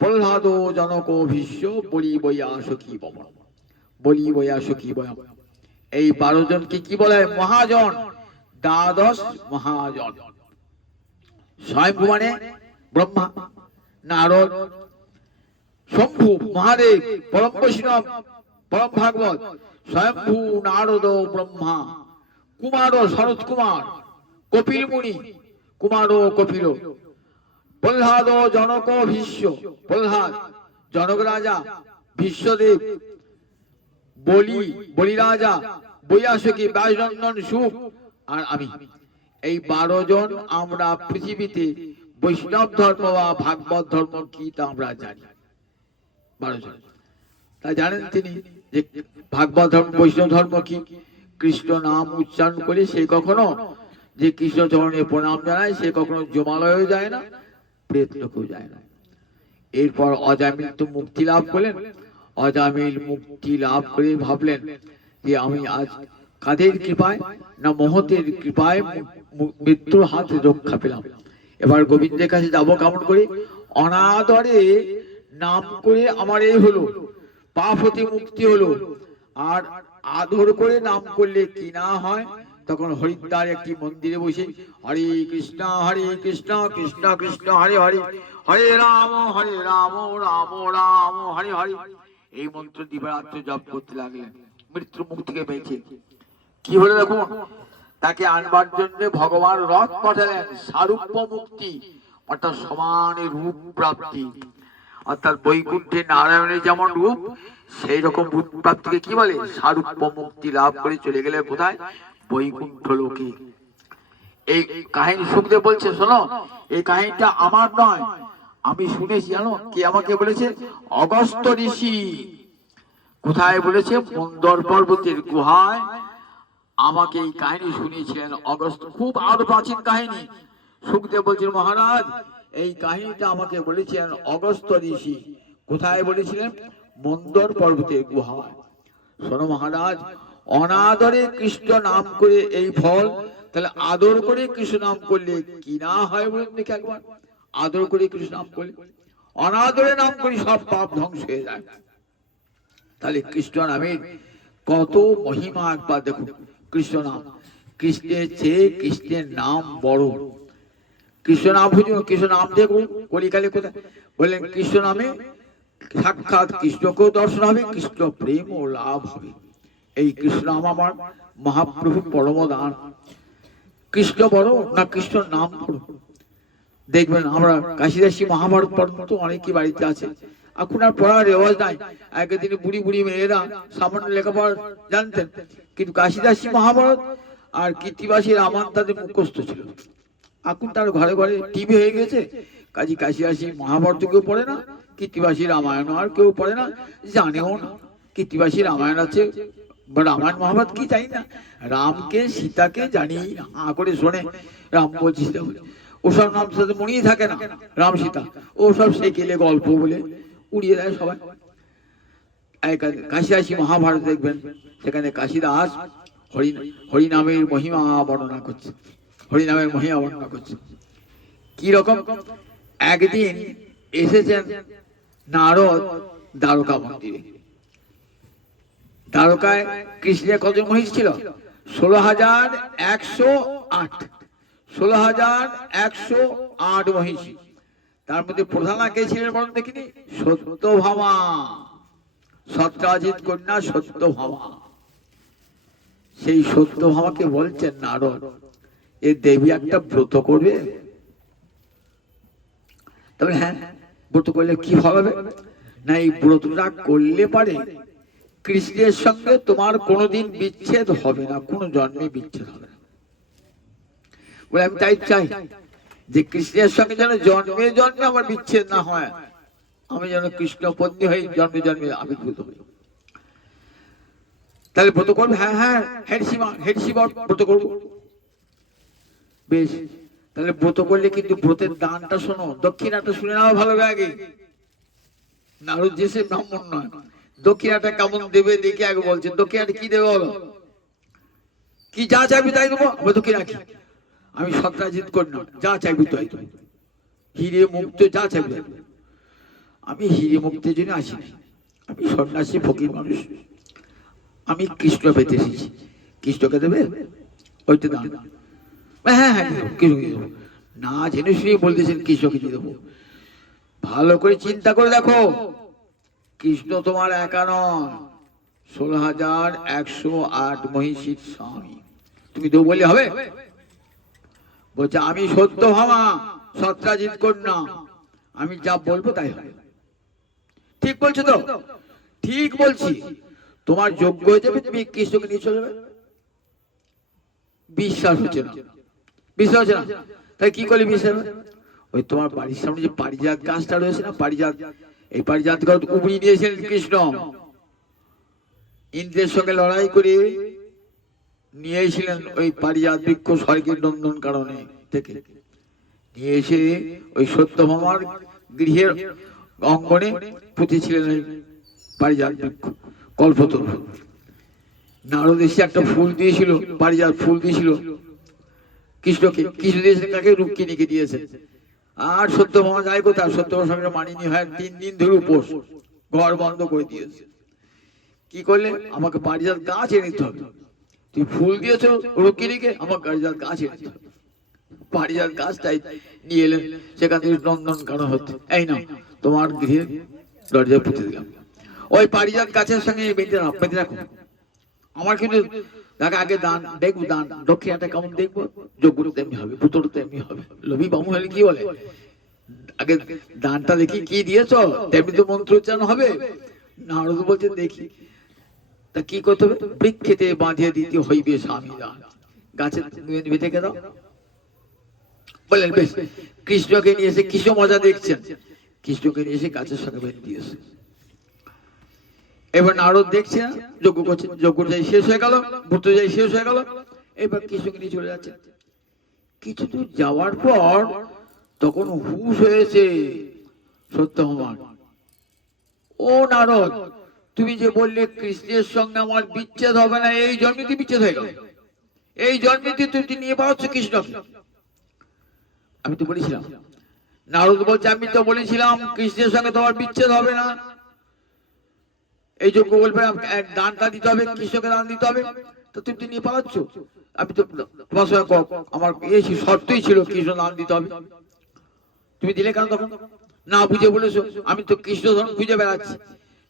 প্রহ্লাদ জনক ভীষ্ম, বলি বইয়া সখী বমন, বলি বইয়া সখী বয়ম। এই 12 জনকে কি বলা হয়? মহাজন, দ্বাদশ মহাজন। স্বয়ম্ভু মানে ব্রহ্মা, নারদ, শম্ভু মহাদেব, পরম বৈষ্ণব, পরম ভাগবত, স্বয়ম্ভু নারদ ব্রহ্মা, কুমার শরৎ কুমার, কপিল মুনি, কুমার কপিল, প্রহ্লাদ জনক ভীষ্ম, প্রহ্লাদ জনক রাজা, ভীষ্মদেব, বলি রাজা, বৈয়াসকি, ব্যাসনন্দন, সুখ, আর আমি। এই 12 জন আমরা পৃথিবীতে বৈষ্ণব ধর্ম বা ভাগবত ধর্ম কি তা আমরা জানি। 12 জন তা জানেন তিনি যে ভাগবত ধর্ম বৈষ্ণব ধর্ম কি? কৃষ্ণ নাম উচ্চারণ করে সে কখনো যে কৃষ্ণ চরণে প্রণাম জানায়, সে কখনো জমালয়েও যায় না, প্রেত লোকেও যায় না। এরপর অজয় মৃত্যু মুক্তি লাভ করলেন। অজামিল মুক্তি লাভ করে ভাবলেন যে আমি আজ কাদের কৃপায় না মহতের কৃপায় মৃত্যুর হাতে রক্ষা পেলাম। এবার গোবিন্দের কাছে যাবো কেমন করে? অনাদরে নাম করে আমার এই হলো, পাপ হতে মুক্তি হলো। আর আদর করে নাম করলে কি না হয়? তখন হরিদ্বার একটি মন্দিরে বসে হরে কৃষ্ণ কৃষ্ণ কৃষ্ণ হরে হরে, হরে রাম রাম রাম হরে হরে, এই মন্ত্র দিবারাত্র জপ করতে লাগলেন। মৃত্যু মুখ থেকে পেয়েছে। কি হলো দেখুন, তাকে আনবার জন্য ভগবান রথ পাঠালেন, সারূপ্য মুক্তি অর্থাৎ সমান রূপ প্রাপ্তি। অর্থাৎ বৈকুণ্ঠে নারায়ণের যেমন রূপ, সেই রকম রূপ প্রাপ্তিকে কি বলে? সারূপ্য মুক্তি লাভ করে চলে গেলে কোথায়? বৈকুণ্ঠ লোকে। এই কাহিনী সুখদেব বলছে, শোনো, এই কাহিনীটা আমার নয়, আমি শুনেছি। জানো কে আমাকে বলেছে? অগস্ত্য ঋষি। কোথায় বলেছে? মন্দর পর্বতের গুহায় আমাকে এই কাহিনী শুনিয়েছিলেন অগস্ত্য। খুব আরো প্রাচীন কাহিনী। সুখদেব বলছেন, মহারাজ এই কাহিনীটা আমাকে বলেছিলেন অগস্ত্য ঋষি। কোথায় বলেছিলেন? মন্দর পর্বতের গুহায়। শোনো মহারাজ, অনাদরে কৃষ্ণ নাম করে এই ফল, তাহলে আদর করে কৃষ্ণ নাম করলে কি না হয় বলুন দেখি একবার? আদর করে কৃষ্ণ নাম করলে, অনাদরে নাম করি সব পাপ ধ্বংস হয়ে যায়। তাহলে কৃষ্ণ নামের কত মহিমা একবার দেখুন। কৃষ্ণ নাম, কৃষ্ণের চেয়ে কৃষ্ণের নাম বড়। কৃষ্ণ নাম বুঝুন, কৃষ্ণ নাম দেখুন কলিকালে কোথায় বললেন? কৃষ্ণ নামে সাক্ষাৎ কৃষ্ণকেও দর্শন হবে, কৃষ্ণ প্রেম ও লাভ হবে। এই কৃষ্ণ নাম আমার মহাপ্রভু পরম দান। কৃষ্ণ বড় না কৃষ্ণ নাম বড়? দেখবেন আমরা কাশিদাসী মহাভারত পর্যন্ত অনেকই বাড়িতে আছে, এখন আর পড়ার রেওয়াজ নাই। আগের দিনে বুড়ি বুড়ি মেয়েরা সামান্য লেখাপড়া জানতেন, কিন্তু কাশিদাসী মহাভারত আর কৃত্তিবাসী রামায়ণ তাদের মুখস্থ ছিল। এখন তার ঘরে ঘরে টিভি হয়ে গেছে, কাজী কাশিদাসী মহাভারত কেউ পড়ে না, কৃত্তিবাসী রামায়ণ আর কেউ পড়ে না, জানেও না কৃত্তিবাসী রামায়ণ আছে বা রামায়ণ মহাভারত কি জানি না। রামকে সীতাকে জানি হা করে শোনে, রাম বলছি সীতা বলে, ওসব নাম সাথে মনেই থাকে না। রাম সীতা ওসব সেকেলে গল্প বলে উড়িয়ে দেয় সবাই। কাশিদাসী মহাভারত দেখবেন, সেখানে কাশিদাস হরিনামের মহিমা বর্ণনা করছে, হরিনামের মহিমা বর্ণনা করছে। কি রকম? একদিন এসেছেন নারদ দ্বারকা মন্দিরে। দ্বারকায় কৃষ্ণের কত মহিষ ছিল? 16,108। 16,108 মহিষী। তার মধ্যে প্রধানা কে ছিলেন বলুন দেখিনি? সত্যভামা, সত্রাজিৎ কন্যা সত্যভামা। সেই সত্যভামাকে বলছেন নারদ, এ দেবী একটা ব্রত করবে। তবে হ্যাঁ, ব্রত করলে কি হবে না? এই ব্রতটা করলে পারে কৃষ্ণের সঙ্গে তোমার কোনোদিন বিচ্ছেদ হবে না, কোনো জন্মে বিচ্ছেদ হবে না। বলে আমি তাই চাই যে কৃষ্ণের সঙ্গে যেন জন্মে জন্মে আমার বিচ্ছেদ না হয়, আমি যেন কৃষ্ণ পত্নী হয়ে জন্মে জন্মে আবির্ভূত হই। তাহলে ব্রত করবে? হ্যাঁ হ্যাঁ, হেডসিমা ব্রত করবো। বেশ, তাহলে ব্রত করলে কিন্তু ব্রতের দানটা শোনো, দক্ষিণাটা শুনে নাও ভালো আগে। নারদ যে সে ব্রাহ্মণ নয়, দক্ষিণাটা কেমন দেবে দেখে আগে বলছে। দক্ষিণাটা কি দেবে বলো? কি যা চাইবি তাই দেবো। আমি দক্ষিণা কি? আমি সত্রাজিৎ করি না, যা চাইবি তাই দেবো। হিরে মুক্ত যা চাইবি। আমি হিরে মুক্তের জন্য আসিনি, আমি সন্ন্যাসী ফকির মানুষ, আমি কৃষ্ণ পেতে এসেছি। কৃষ্ণকে দেবে? ওইটা দান। হ্যাঁ হ্যাঁ দেবো। না জেনে শুনে বলতেছেন কৃষ্ণকে দেবো। ভালো করে চিন্তা করে দেখো, কৃষ্ণ তোমার একা নয়, 16,108 মহিষীর স্বামী। তুমি দেবো বললে হবে? বলছে আমি সত্যভামা, সত্রাজিৎ কন্যা, আমি যা বলবো তাই হবে। ঠিক বলছো তো? ঠিক বলছি। তোমার যোগ্য হয়ে যাবে, তুমি কৃষ্ণকে নিয়ে চলে যাবে। বিশ্বাস হচ্ছে না, বিশ্বাস হচ্ছে না, তাই কি করলে বিশ্বাস? ওই তোমার বাড়ির সামনে যে পারিজাত গাছটা রয়েছে না, পারিজাত, এই পারিজাত গাছ উপড়ি নিয়েছিলেন কৃষ্ণ। ইন্দ্রের সঙ্গে লড়াই করে নিয়েছিলেন ওই পারিজাত বৃক্ষ স্বর্গের নন্দন কারণে থেকে নিয়ে এসে ওই সত্যভামার গৃহের অঙ্গনে পুঁতেছিলেন পারিজাত বৃক্ষ, কল্পতরু। নারদ এসে একটা ফুল দিয়েছিল, পারিজাত ফুল দিয়েছিল কৃষ্ণকে। কৃষ্ণ দিয়েছেন কাকে? রুক্মিণীকে দিয়েছেন। আর সত্যভামা যায় কোথায়? সত্যভামার সঙ্গে মানিনি হয় 3 দিন ধরে উপোস, ঘর বন্ধ করে দিয়েছে। কি করলে? আমাকে পারিজাত গাছ এনে দিতে হবে। তুই ফুল দিয়েছ রুক্মিণীকে, আমার পারিজাত গাছ এনে দিতে হবে। পারিজাত গাছটাই নিয়ে এলেন, সেখান থেকে নন্দন কারণ হচ্ছে, এই না তোমার গৃহে দরজায় পুঁতে দিলাম। ওই পারিজাত গাছের সঙ্গে বেঁধে রাখো। আমার কিন্তু তাকে আগে দান দেখবো, দান দক্ষিণাটা কেমন দেখবো, যোগ্যটা তেমনি হবে, পুত্রটা তেমনি হবে। লোভী বামু হলে কি বলে, আগে দানটা দেখি কি দিয়েছ, তেমনি তো মন্ত্র উচ্চারণ হবে। নারদ বলছে দেখি। তা কি করতে হবে? বৃক্ষেতে বাঁধিয়ে দিতে হইবে স্বামী দান। গাছের বেঁধে রেখে দাও। বললেন বেশ। কৃষ্ণকে নিয়ে এসে, কৃষ্ণ মজা দেখছেন, কৃষ্ণকে নিয়ে এসে গাছের সঙ্গে বেঁধে দিয়েছে। এবার নারদ দেখছে না, যজ্ঞ করছে, যজ্ঞ যাই শেষ হয়ে গেল, ভূত যাই শেষ হয়ে গেল। এবার কৃষ্ণকে নিয়ে চলে যাচ্ছে। কিছু দূর যাওয়ার পর তখন হুশ হয়েছে সত্যভামার। ও নারদ, তুমি যে বললে কৃষ্ণের সঙ্গে আমার বিচ্ছেদ হবে না, এই জন্মেতে বিচ্ছেদ হয়ে গেল। এই জন্মেতে তুমি নিয়ে পাচ্ছ কৃষ্ণ। আমি তো বলেছিলাম। নারদ বলছে আমি তো বলেছিলাম কৃষ্ণের সঙ্গে তোমার বিচ্ছেদ হবে না। এই যোগ্য বলবে দানটা দিতে হবে, কৃষ্ণকে দান দিতে হবে, তো তুমি তো নিয়ে পালাচ্ছ। আমি তো তোমার সঙ্গে আমার এই শর্তই ছিল কৃষ্ণ দান দিতে হবে। তুমি দিলে কেন তখন? না বুঝে বলেছো। আমি তো কৃষ্ণ ধর্ম খুঁজে বেড়াচ্ছি,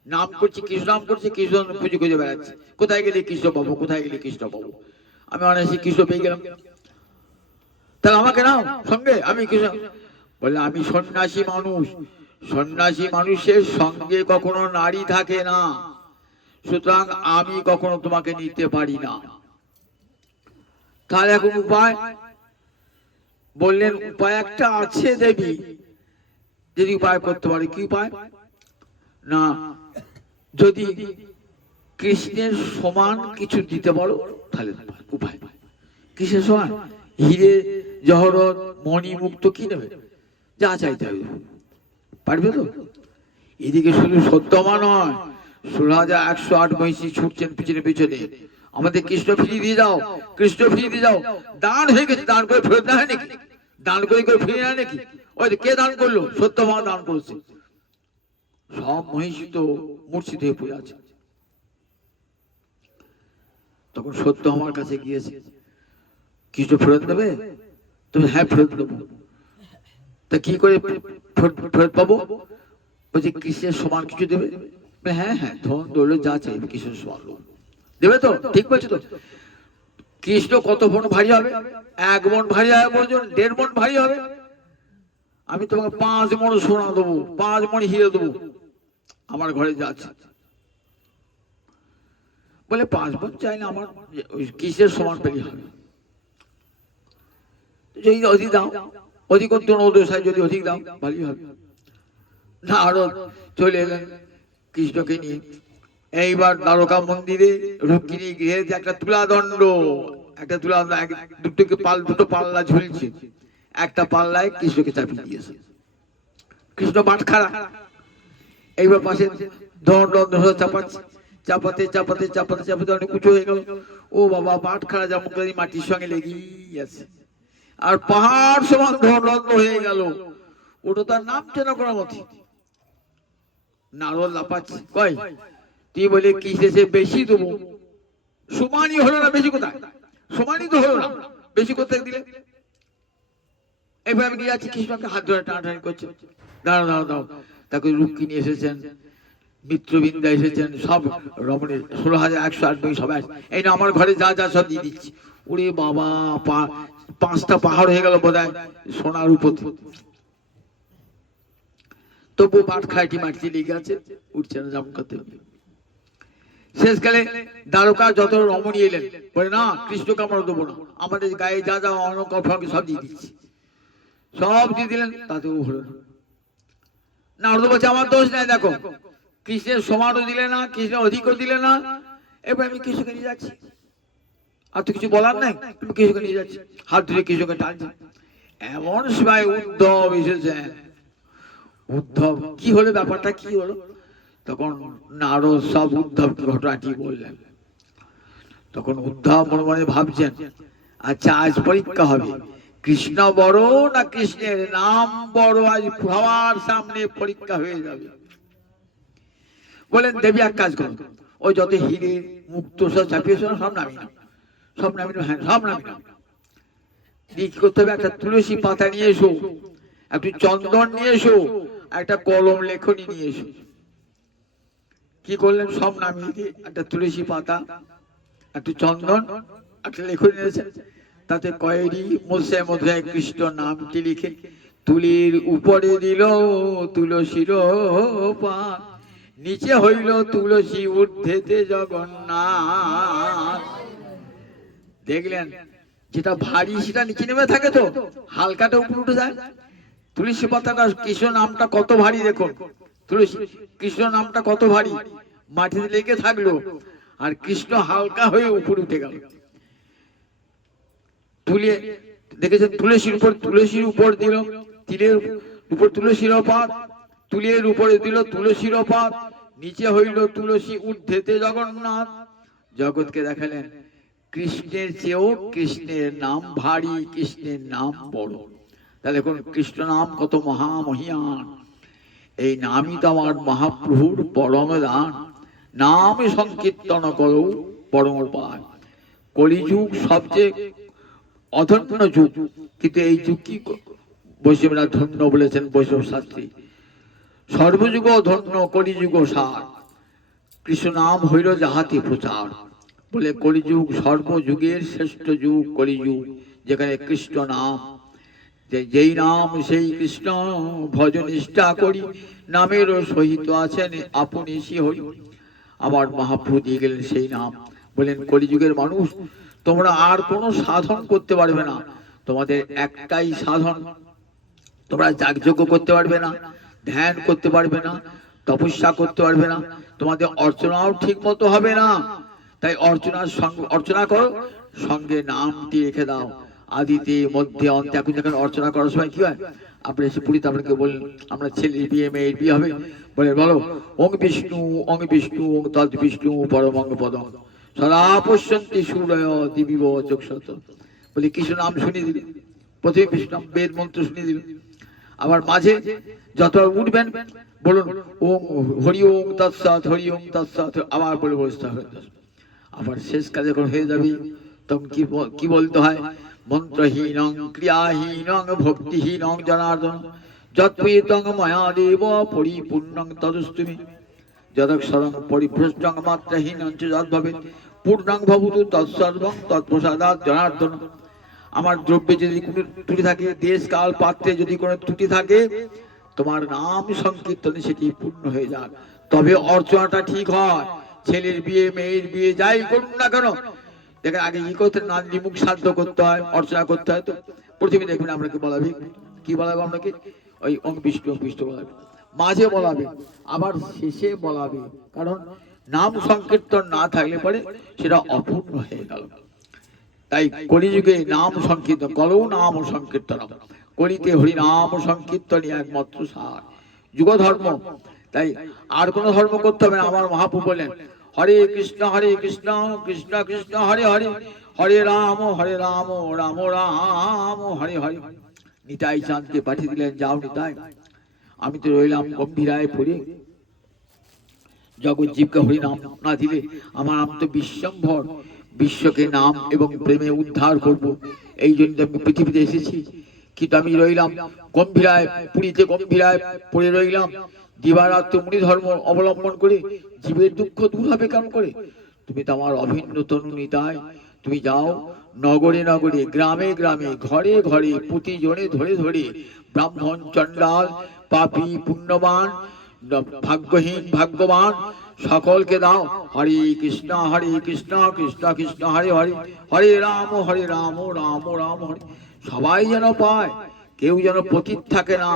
নাম করছি কৃষ্ণ, নাম করছি কৃষ্ণ খুঁজে বেড়াচ্ছি। কোথায় গেলে কৃষ্ণ পাবো, কোথায় গেলে কৃষ্ণ পাবো। আমি অনায়াসে কৃষ্ণ পেয়ে গেলাম, তাহলে আমাকে নাও সঙ্গে, আমি কৃষ্ণ। বললে আমি সন্ন্যাসী মানুষ, সন্ন্যাসী মানুষের সঙ্গে কখনো নারী থাকে না, সুতরাং আমি কখনো তোমাকে নিতে পারি না। তাহলে এখন উপায়? বললেন উপায় একটা আছে দেবী, যদি উপায় করতে পারে। কি উপায়? না, যদি কৃষ্ণের সমান কিছু দিতে পারো তাহলে উপায়। কৃষ্ণের সমান হিরে জহরত মণি মুক্ত কি নেবে, যা চাইতে হবে, পারবে তো? এদিকে শুধু সত্যমা নয়, 16,108 মহিষী ছুটছেন পিছনে পিছনে, আমাদের কৃষ্ণ ফিরিয়ে দিয়ে যাও, কৃষ্ণ ফিরিয়ে দিয়ে যাও। দান হয়ে গেছে, দান করে ফেরত না হয় নাকি? দান করে ফিরিয়ে নেয় নাকি? ওই কে দান করলো? সত্যমা দান করেছে। সব মহিষী তো মূর্ছিত হয়ে পড়ে আছে। তখন সত্য আমার কাছে গিয়েছে, কৃষ্ণ ফেরত দেবে? তুমি হ্যাঁ ফেরত দেবো। তা কি করে ফেরত পাবো? বলছে কৃষ্ণের সমান কিছু দেবে। হ্যাঁ হ্যাঁ, ধন দৌলত যা চাইবে কৃষ্ণের সমান দেবে তো? ঠিক বলছো তো? কৃষ্ণ কত মন ভারী হবে? 1 মন ভারী হবে, বলছেন 1.5 মন ভারী হবে। আমি তোমাকে 5 মন সোনা দেবো, 5 মন হিরে দেবো, আমার ঘরে যাচ্ছে। বলে 5 মন চাই না, আমার কৃষ্ণের সমান পেলে হবে। যদি অধিক দাও, অধিক দোষায়, যদি অধিক দাও ভালোই হবে। নারদ চলে এলেন কৃষ্ণকে নিয়ে। এইবার দ্বারকা মন্দিরে রুক্মিণী গৃহে একটা তুলাদণ্ড, একটা তুলাদণ্ড, দুটো পাল্লা ঝুলছে। একটা পাল্লায় কৃষ্ণকে চাপিয়ে দিয়েছে। কৃষ্ণ বাটখারা। এইবার পাশে দণ্ড চাপাচ্ছে, চাপাতে চাপাতে চাপাতে চাপাতে অনেক উঁচু হয়ে গেল। ও বাবা, বাটখারা যেমন করে মাটির সঙ্গে লেগেই আছে, আর পাহাড় সমান দণ্ড হয়ে গেল। ওটা তার নামছে না কোনো মতে। নারদ লাপাচ্ছে, কই তুই বলে কিসে বেশি দেবো? সমানই হলো না, বেশি কোথায়? সমানই তো হলো না, বেশি কোথায় দিলে? এভাবে গিয়ে যাচ্ছি, কৃষ্ণকে হাত ধরে টানাটানি করছে। দাঁড়াও দাঁড়াও দাঁড়াও। তাকে রুক্মিণী এসেছেন, মিত্রবৃন্দা এসেছেন, সব রমণের 16,108 বই সবাই। এই না আমার ঘরে যা যা সব দিয়ে দিচ্ছি। ওরে বাবা, 5টা পাহাড় হয়ে গেল বোধহয় সোনার উপর। তবু পাট খাইটি মাটি লেগে আছে, উঠছে না, যেমন করতে হবে। শেষকালে দ্বারকা যত রমণী এলেন, বলে না কৃষ্ণকে আমরা দেবো না, আমাদের গায়ে যা যা অনকে সব দিয়ে দিচ্ছি। সব দিয়ে দিলেন, তাতেও হলো না। নারদ বলছে আমার দোষ নেই, দেখো কৃষ্ণের সমানও দিলে না, কৃষ্ণের অধিকও দিলে না। এবার আমি কৃষ্ণকে নিয়ে যাচ্ছি, আর তো কিছু বলার নাই, আমি কৃষ্ণকে নিয়ে যাচ্ছি। হাত ধরে কৃষ্ণকে টানছি। এমন সময় উদ্ধব এসেছেন। উদ্ধব কি হলো, ব্যাপারটা কি হলো? তখন নারদ সব উদ্ধবকে ঘটনাটি বললেন। তখন উদ্ধব মনে মনে ভাবছেন, আচ্ছা আজ পরীক্ষা হবে, কৃষ্ণ বড় না কৃষ্ণের নাম বড়, আজ সবার সামনে পরীক্ষা হয়ে যাবে। বলেন দেবী এক কাজ করো, ওই যত হিরে মুক্ত সব চাপিয়েছ সব নামি না, সব নামি না, হ্যাঁ সব নামি না। দিয়ে কি করতে হবে, একটা তুলসী পাতা নিয়ে এসো, একটু চন্দন নিয়ে এসো, একটা কলম লেখনী নিয়ে এসো। কি করলেন, সব নামিয়ে দিয়ে একটা তুলসী পাতা, একটু চন্দন, একটা লেখনী নিয়েছেন, তাতে কয়েরি মধ্যে মধ্যে কৃষ্ণ নামটি লিখে তুলির উপরে দিল তুলসীর পাত, নিচে হইল তুলসী ঊর্ধ্বেতে জগন্নাথ। দেখলেন যেটা ভারী সেটা নিচে নেমে থাকে, তো হালকাটা উপরে উঠে যায়। তুলসী পাতাটা কৃষ্ণ নামটা কত ভারী দেখুন, তুলসী কৃষ্ণ নামটা কত ভারী, মাটিতে লেগে থাকলো আর কৃষ্ণ হালকা হয়ে উপরে উঠে গেল। তুলে দেখেছেন তুলসীর উপর দিল তিলের উপর তুলসীর পাত, তুলের উপরে দিল তুলসীর পাত, নিচে হইল তুলসী ঊর্ধ্বেতে জগন্নাথ। জগৎকে দেখালেন কৃষ্ণের চেয়েও কৃষ্ণের নাম ভারী, কৃষ্ণের নাম বড়। তাহলে দেখুন কৃষ্ণ নাম কত মহামহিয়ান, এই নামই তো আমার মহাপ্রভুর পরম দান। নাম সংকীর্তন করো পরম পায়। কলিযুগ সবচেয়ে অধন্য যুগ, কিন্তু এই যুগ কি বৈষ্ণবরা ধন্য বলেছেন, বৈষ্ণব শাস্ত্রী সর্বযুগ ধন্য কলিযুগ সার, কৃষ্ণ নাম হইল যাহাতে প্রচার। বলে কলিযুগ সর্বযুগের শ্রেষ্ঠ যুগ কলিযুগ, যেখানে কৃষ্ণ নাম, যেই নাম সেই কৃষ্ণ ভজ নিষ্ঠা করি, নামের সহিত আছেন আপনি হরি। আমার মহাপ্রভু দিয়ে গেলেন সেই নাম। বলেন কলিযুগের মানুষ, তোমরা আর কোনো সাধন করতে পারবে না, তোমাদের একটাই সাধন, তোমরা যাগযজ্ঞ করতে পারবে না, ধ্যান করতে পারবে না, তপস্যা করতে পারবে না, তোমাদের অর্চনাও ঠিক মতো হবে না। তাই অর্চনা করো, সঙ্গে নামটি রেখে দাও, আদিতে মধ্যে অন্তে। এখন যখন অর্চনা করার সময় কি হয়, আপনি এসে পুরীতে আপনাকে বললেন আমরা ছেলের বিয়ে মেয়ের বিয়ে হবে, বলে বলো ওং বিষ্ণু ওং তৎ বিষ্ণু পরমং পদম সদা পশ্যন্তি সূরয় দিবিব চক্ষুষত। বলে কৃষ্ণ নাম শুনিয়ে দিলেন, প্রথমে বিষ্ণু বেদ মন্ত্র শুনিয়ে দিলেন, আবার মাঝে যতবার উঠবেন বলুন ওম হরি ওম তৎসৎ হরি ওম তৎসৎ, আবার বলে বসতে হবে। আবার শেষ কাজ যখন হয়ে যাবে তখন কি বলতে হয়, মন্ত্রহীনং ক্রিয়াহীনং ভক্তিহীনং জনার্দন যৎপ্রীতং ময়া দেব পরিপূর্ণং তদস্তুমি যদক্ষরং পরিভ্রষ্টং মাত্রাহীনং চ যদ্ভবেৎ পূর্ণং ভবতু তৎসর্বং তৎপ্রসাদাৎ জনার্দন। আমার দ্রব্যে যদি কোনো ত্রুটি থাকে, দেশ কাল পাত্রে যদি কোনো ত্রুটি থাকে, তোমার নাম সংকীর্তনে সেটি পূর্ণ হয়ে যাক, তবে অর্চনাটা ঠিক হয়। ছেলের বিয়ে মেয়ের বিয়ে যাই করুন না কেন, দেখেন আগে কি করতে, নান্দি মুখ সাধ্য করতে হয়, অর্চনা করতে হয়। তো প্রথমে দেখবেন আপনাকে বলাবে, কি বলাবে আপনাকে, ওই অং বিষ্ণু বলাবে, মাঝে বলাবে, আবার শেষে বলাবে। কারণ নাম সংকীর্তন না থাকলে পরে সেটা অপূর্ণ হয়ে গেল। তাই কলিযুগে নাম সংকীর্তন কলো, নাম সংকীর্তন কলিতে হরি নাম সংকীর্তন একমাত্র সার যুগ ধর্ম। তাই আর কোন ধর্ম করতে হবে না। আমার মহাপ্রভু বলেন হরে কৃষ্ণ কৃষ্ণ কৃষ্ণ হরে হরে, হরে রাম রাম রাম হরে হরে। নিতাই চাঁদকে পাঠিয়ে দিলেন, যাও নিতাই, আমি তো রইলাম গম্ভীরায় পড়ে, জগৎ জীবকে হরি নাম না দিলে আমার নাম তো বিশ্বম্ভর, বিশ্বকে নাম এবং প্রেমে উদ্ধার করব, এই জন্য আমি পৃথিবীতে এসেছি। কিন্তু আমি রইলাম গম্ভীরায়, পুরীতে গম্ভীরায় পড়ে রইলাম, দিবারাত্র মুনি ধর্ম অবলম্বন করে, জীবের দুঃখ দূর হবে কেমন করে? তুমি তো আমার অভিন্ন তনু নিতাই, তুমি যাও নগরে নগরে, গ্রামে গ্রামে, ঘরে ঘরে, প্রতিজনে ধরে ধরে, ব্রাহ্মণ চণ্ডাল পাপী পুণ্যবান ভাগ্যহীন ভাগ্যবান সকলকে দাও হরে কৃষ্ণ কৃষ্ণ কৃষ্ণ হরে হরে, হরে রাম রাম রাম হরে। সবাই যেন পায়, কেউ যেন পতিত থাকে না।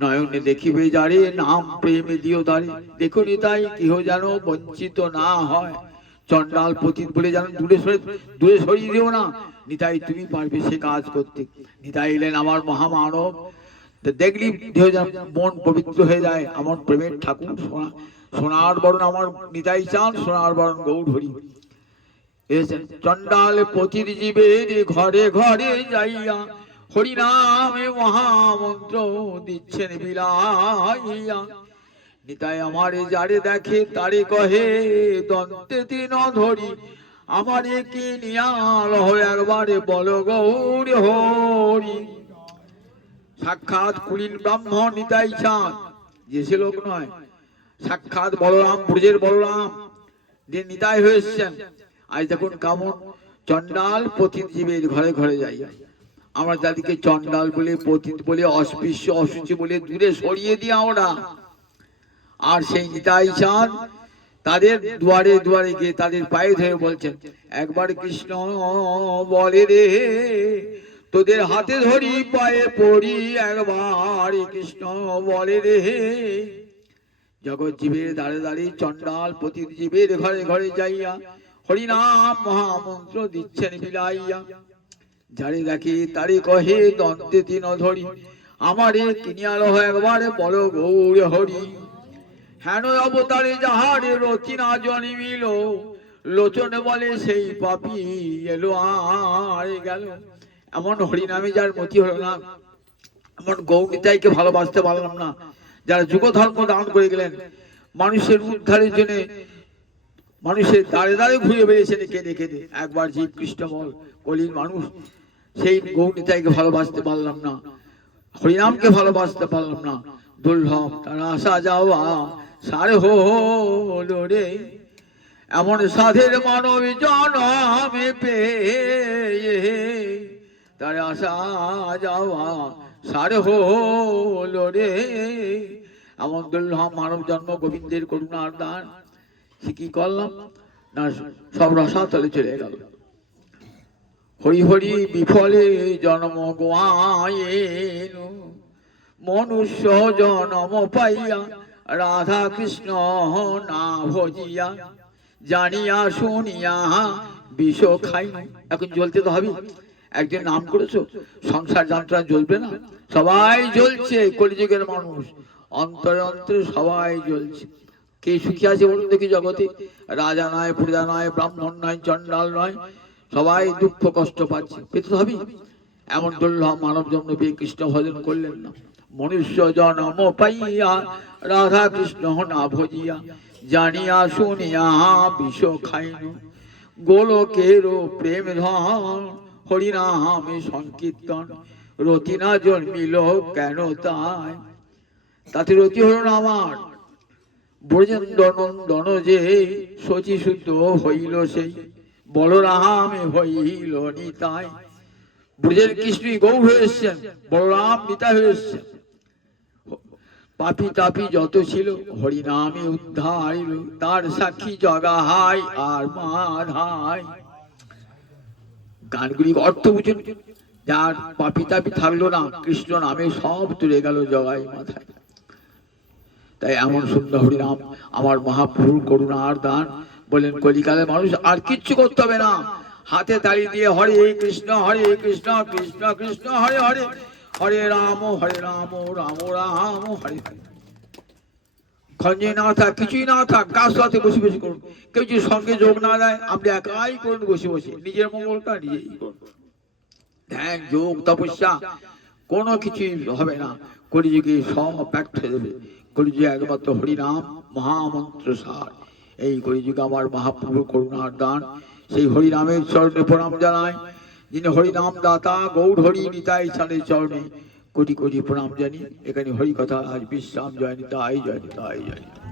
নয়নে দেখিবে যারে, নাম প্রেমে দিও তারে, দেখো নিতাই কেহ যেন বঞ্চিত না হয়। চন্ডাল পতিত বলে যেন দূরে সরিয়ে দিও না। নিতাই তুমি পারবে সে কাজ করতে। নিতাই এলেন আমার মহামানব, তো দেখলি দেহ যেন মন পবিত্র হয়ে যায়। আমার প্রেমের ঠাকুর সোনার বরণ আমার নিতাই চাঁদ, সোনার বরণ গৌর হরি। চন্ডাল পতির জীবের ঘরে ঘরে যাইয়া হরিনামে মহামন্ত্র দিচ্ছেন বিলাইয়া। নিতাই আমারে যারে দেখে তারে কহে দন্তে তিন ধরি, আমারে কি নিয়াল হয় একবারে বল গৌর হরি। সাক্ষাৎ কুলীন ব্রাহ্মণ নিতাই চাঁদ, যে সে লোক নয়, সাক্ষাৎ বলরাম, ব্রজের বলরাম যে নিতাই হয়েছেন। আজ দেখুন কেমন চন্ডাল পতিত জীবের ঘরে ঘরে যাই। আমরা যাদেরকে চন্ডাল বলে, পতিত বলে, অস্পৃশ্য অসুচি বলে দূরে সরিয়ে দিই আমরা। আর সেই নিতাই চাঁদ তাদের দুয়ারে দুয়ারে গিয়ে তাদের পায়ে ধরে বলছেন, একবার কৃষ্ণ বলে রে তোদের হাতে ধরি পায়ে পড়ি, একবার কৃষ্ণ বলে রে। জগৎ জীবের দাঁড়ে দাঁড়িয়ে চন্ডাল পতিত জীবের ঘরে ঘরে যাইয়া হরিনাম মহামন্ত্র দিচ্ছেন বিলাইয়া। যারে দেখি তারে কহে দন্তে তিন ধরি, আমারে কিনিয়াল হয় একবারে বলো গৌর হরি। হেন অবতারে যাহারে রতি না জন্মিল, লোচন বলে সেই পাপি এলো আর গেল। এমন হরিনামে যার মতি হলো না, এমন গৌরীতাইকে ভালোবাসতে পারলাম না, যারা যুগ ধর্ম দান করে গেলেন, মানুষের উদ্ধারের জন্য মানুষের দাঁড়ে দাঁড়ে ঘুরে বেরিয়েছেন কেঁদে কেঁদে। একবার জীব কৃষ্ণ বল কলির মানুষ, সেই গৌরীতাইকে ভালোবাসতে পারলাম না, হরিনামকে ভালোবাসতে পারলাম না। দুর্লভ তার আসা যাওয়া সারে হলো রে, এমন সাধের মানব জনমে পেয়ে তার আসা যাওয়া সারে হলো রে। এমন দুর্লভ মানব জন্ম গোবিন্দের করুণার দান। সে কি করলাম না, সব রসাতলে চলে গেল। হরি হরি বিফলে জন্ম গোয়ায়েন, মনুষ্য জন্ম পাইয়া রাধা কৃষ্ণ না ভজিয়া, জানিয়া শুনিয়া বিষ খাই। এখন জ্বলতে তো হবে, একদিন নাম করেছো সংসার যন্ত্রণা জ্বলবে না? সবাই জ্বলছে, কলিযুগের মানুষ অন্তরে অন্তরে সবাই জ্বলছে। কে সুখী আছে বলুন দেখি জগতে? রাজা নয়, প্রজা নয়, ব্রাহ্মণ নয়, চন্ডাল নয়, সবাই দুঃখ কষ্ট পাচ্ছে, পেতে হবে। এমন দুর্লভ মানব জন্ম পেয়ে কৃষ্ণ ভজন করলেন না। মনুষ্য জন্ম পাইয়া রাধা কৃষ্ণ না ভজিয়া, জানিয়া শুনিয়া বিষ খাইন। গোলকের প্রেম ধন হরিনামে সংকীর্তন, রতি না জন্মিল কেন তাই? তাতে রতি হল না আমার। ব্রজেন্দ্র নন্দন যে শচী শুদ্ধ হইল সেই, বলরামে হইল নিতাই। ব্রজের কৃষ্ণই গৌর হয়ে এসছেন, বলরাম নিতাই হয়ে এসছেন। পাপি তাপি যত ছিল হরিনামে উদ্ধার, তার সাক্ষী জগাহাই আর মাধাই। গানগুলি অর্থ বুঝুন, যার পাপি তাপি থাকলো না, কৃষ্ণ নামে সব তুলে গেল জগাই মাথায়। তাই এমন সুন্দর হরিনাম আমার মহাপ্রভুর করুণার দান। বলেন কলিকালে মানুষ আর কিচ্ছু করতে হবে না, হাতে তালি দিয়ে হরে কৃষ্ণ কৃষ্ণ কৃষ্ণ হরে হরে, হরে রাম রাম রাম হরে হরে। খঞ্জে না থাক, কিছুই না থাক, গাছ সাথে বসে বসে করুন। কেউ যদি সঙ্গে যোগ না দেয়, আপনি একাই করুন বসে বসে, নিজের মঙ্গলটা নিজেই করুন। ধ্যান যোগ তপস্যা কোনো কিছুই হবে না, কলিযুগে সব ব্যর্থ হয়ে যাবে। কলিযুগে একমাত্র হরিনাম মহামন্ত্র সার। এই কলিযুগে আমার মহাপ্রভুর করুণার দান, সেই হরিনামের চরণে প্রণাম জানাই। যিনি হরিনাম দাতা গৌর হরি নিতাই ছাড়ের চরণে কোটি কোটি প্রণাম জানি। এখানে হরি কথা আজ বিশ্রাম। জয় নিতাই, জয় নিতাই, জয় নিতাই।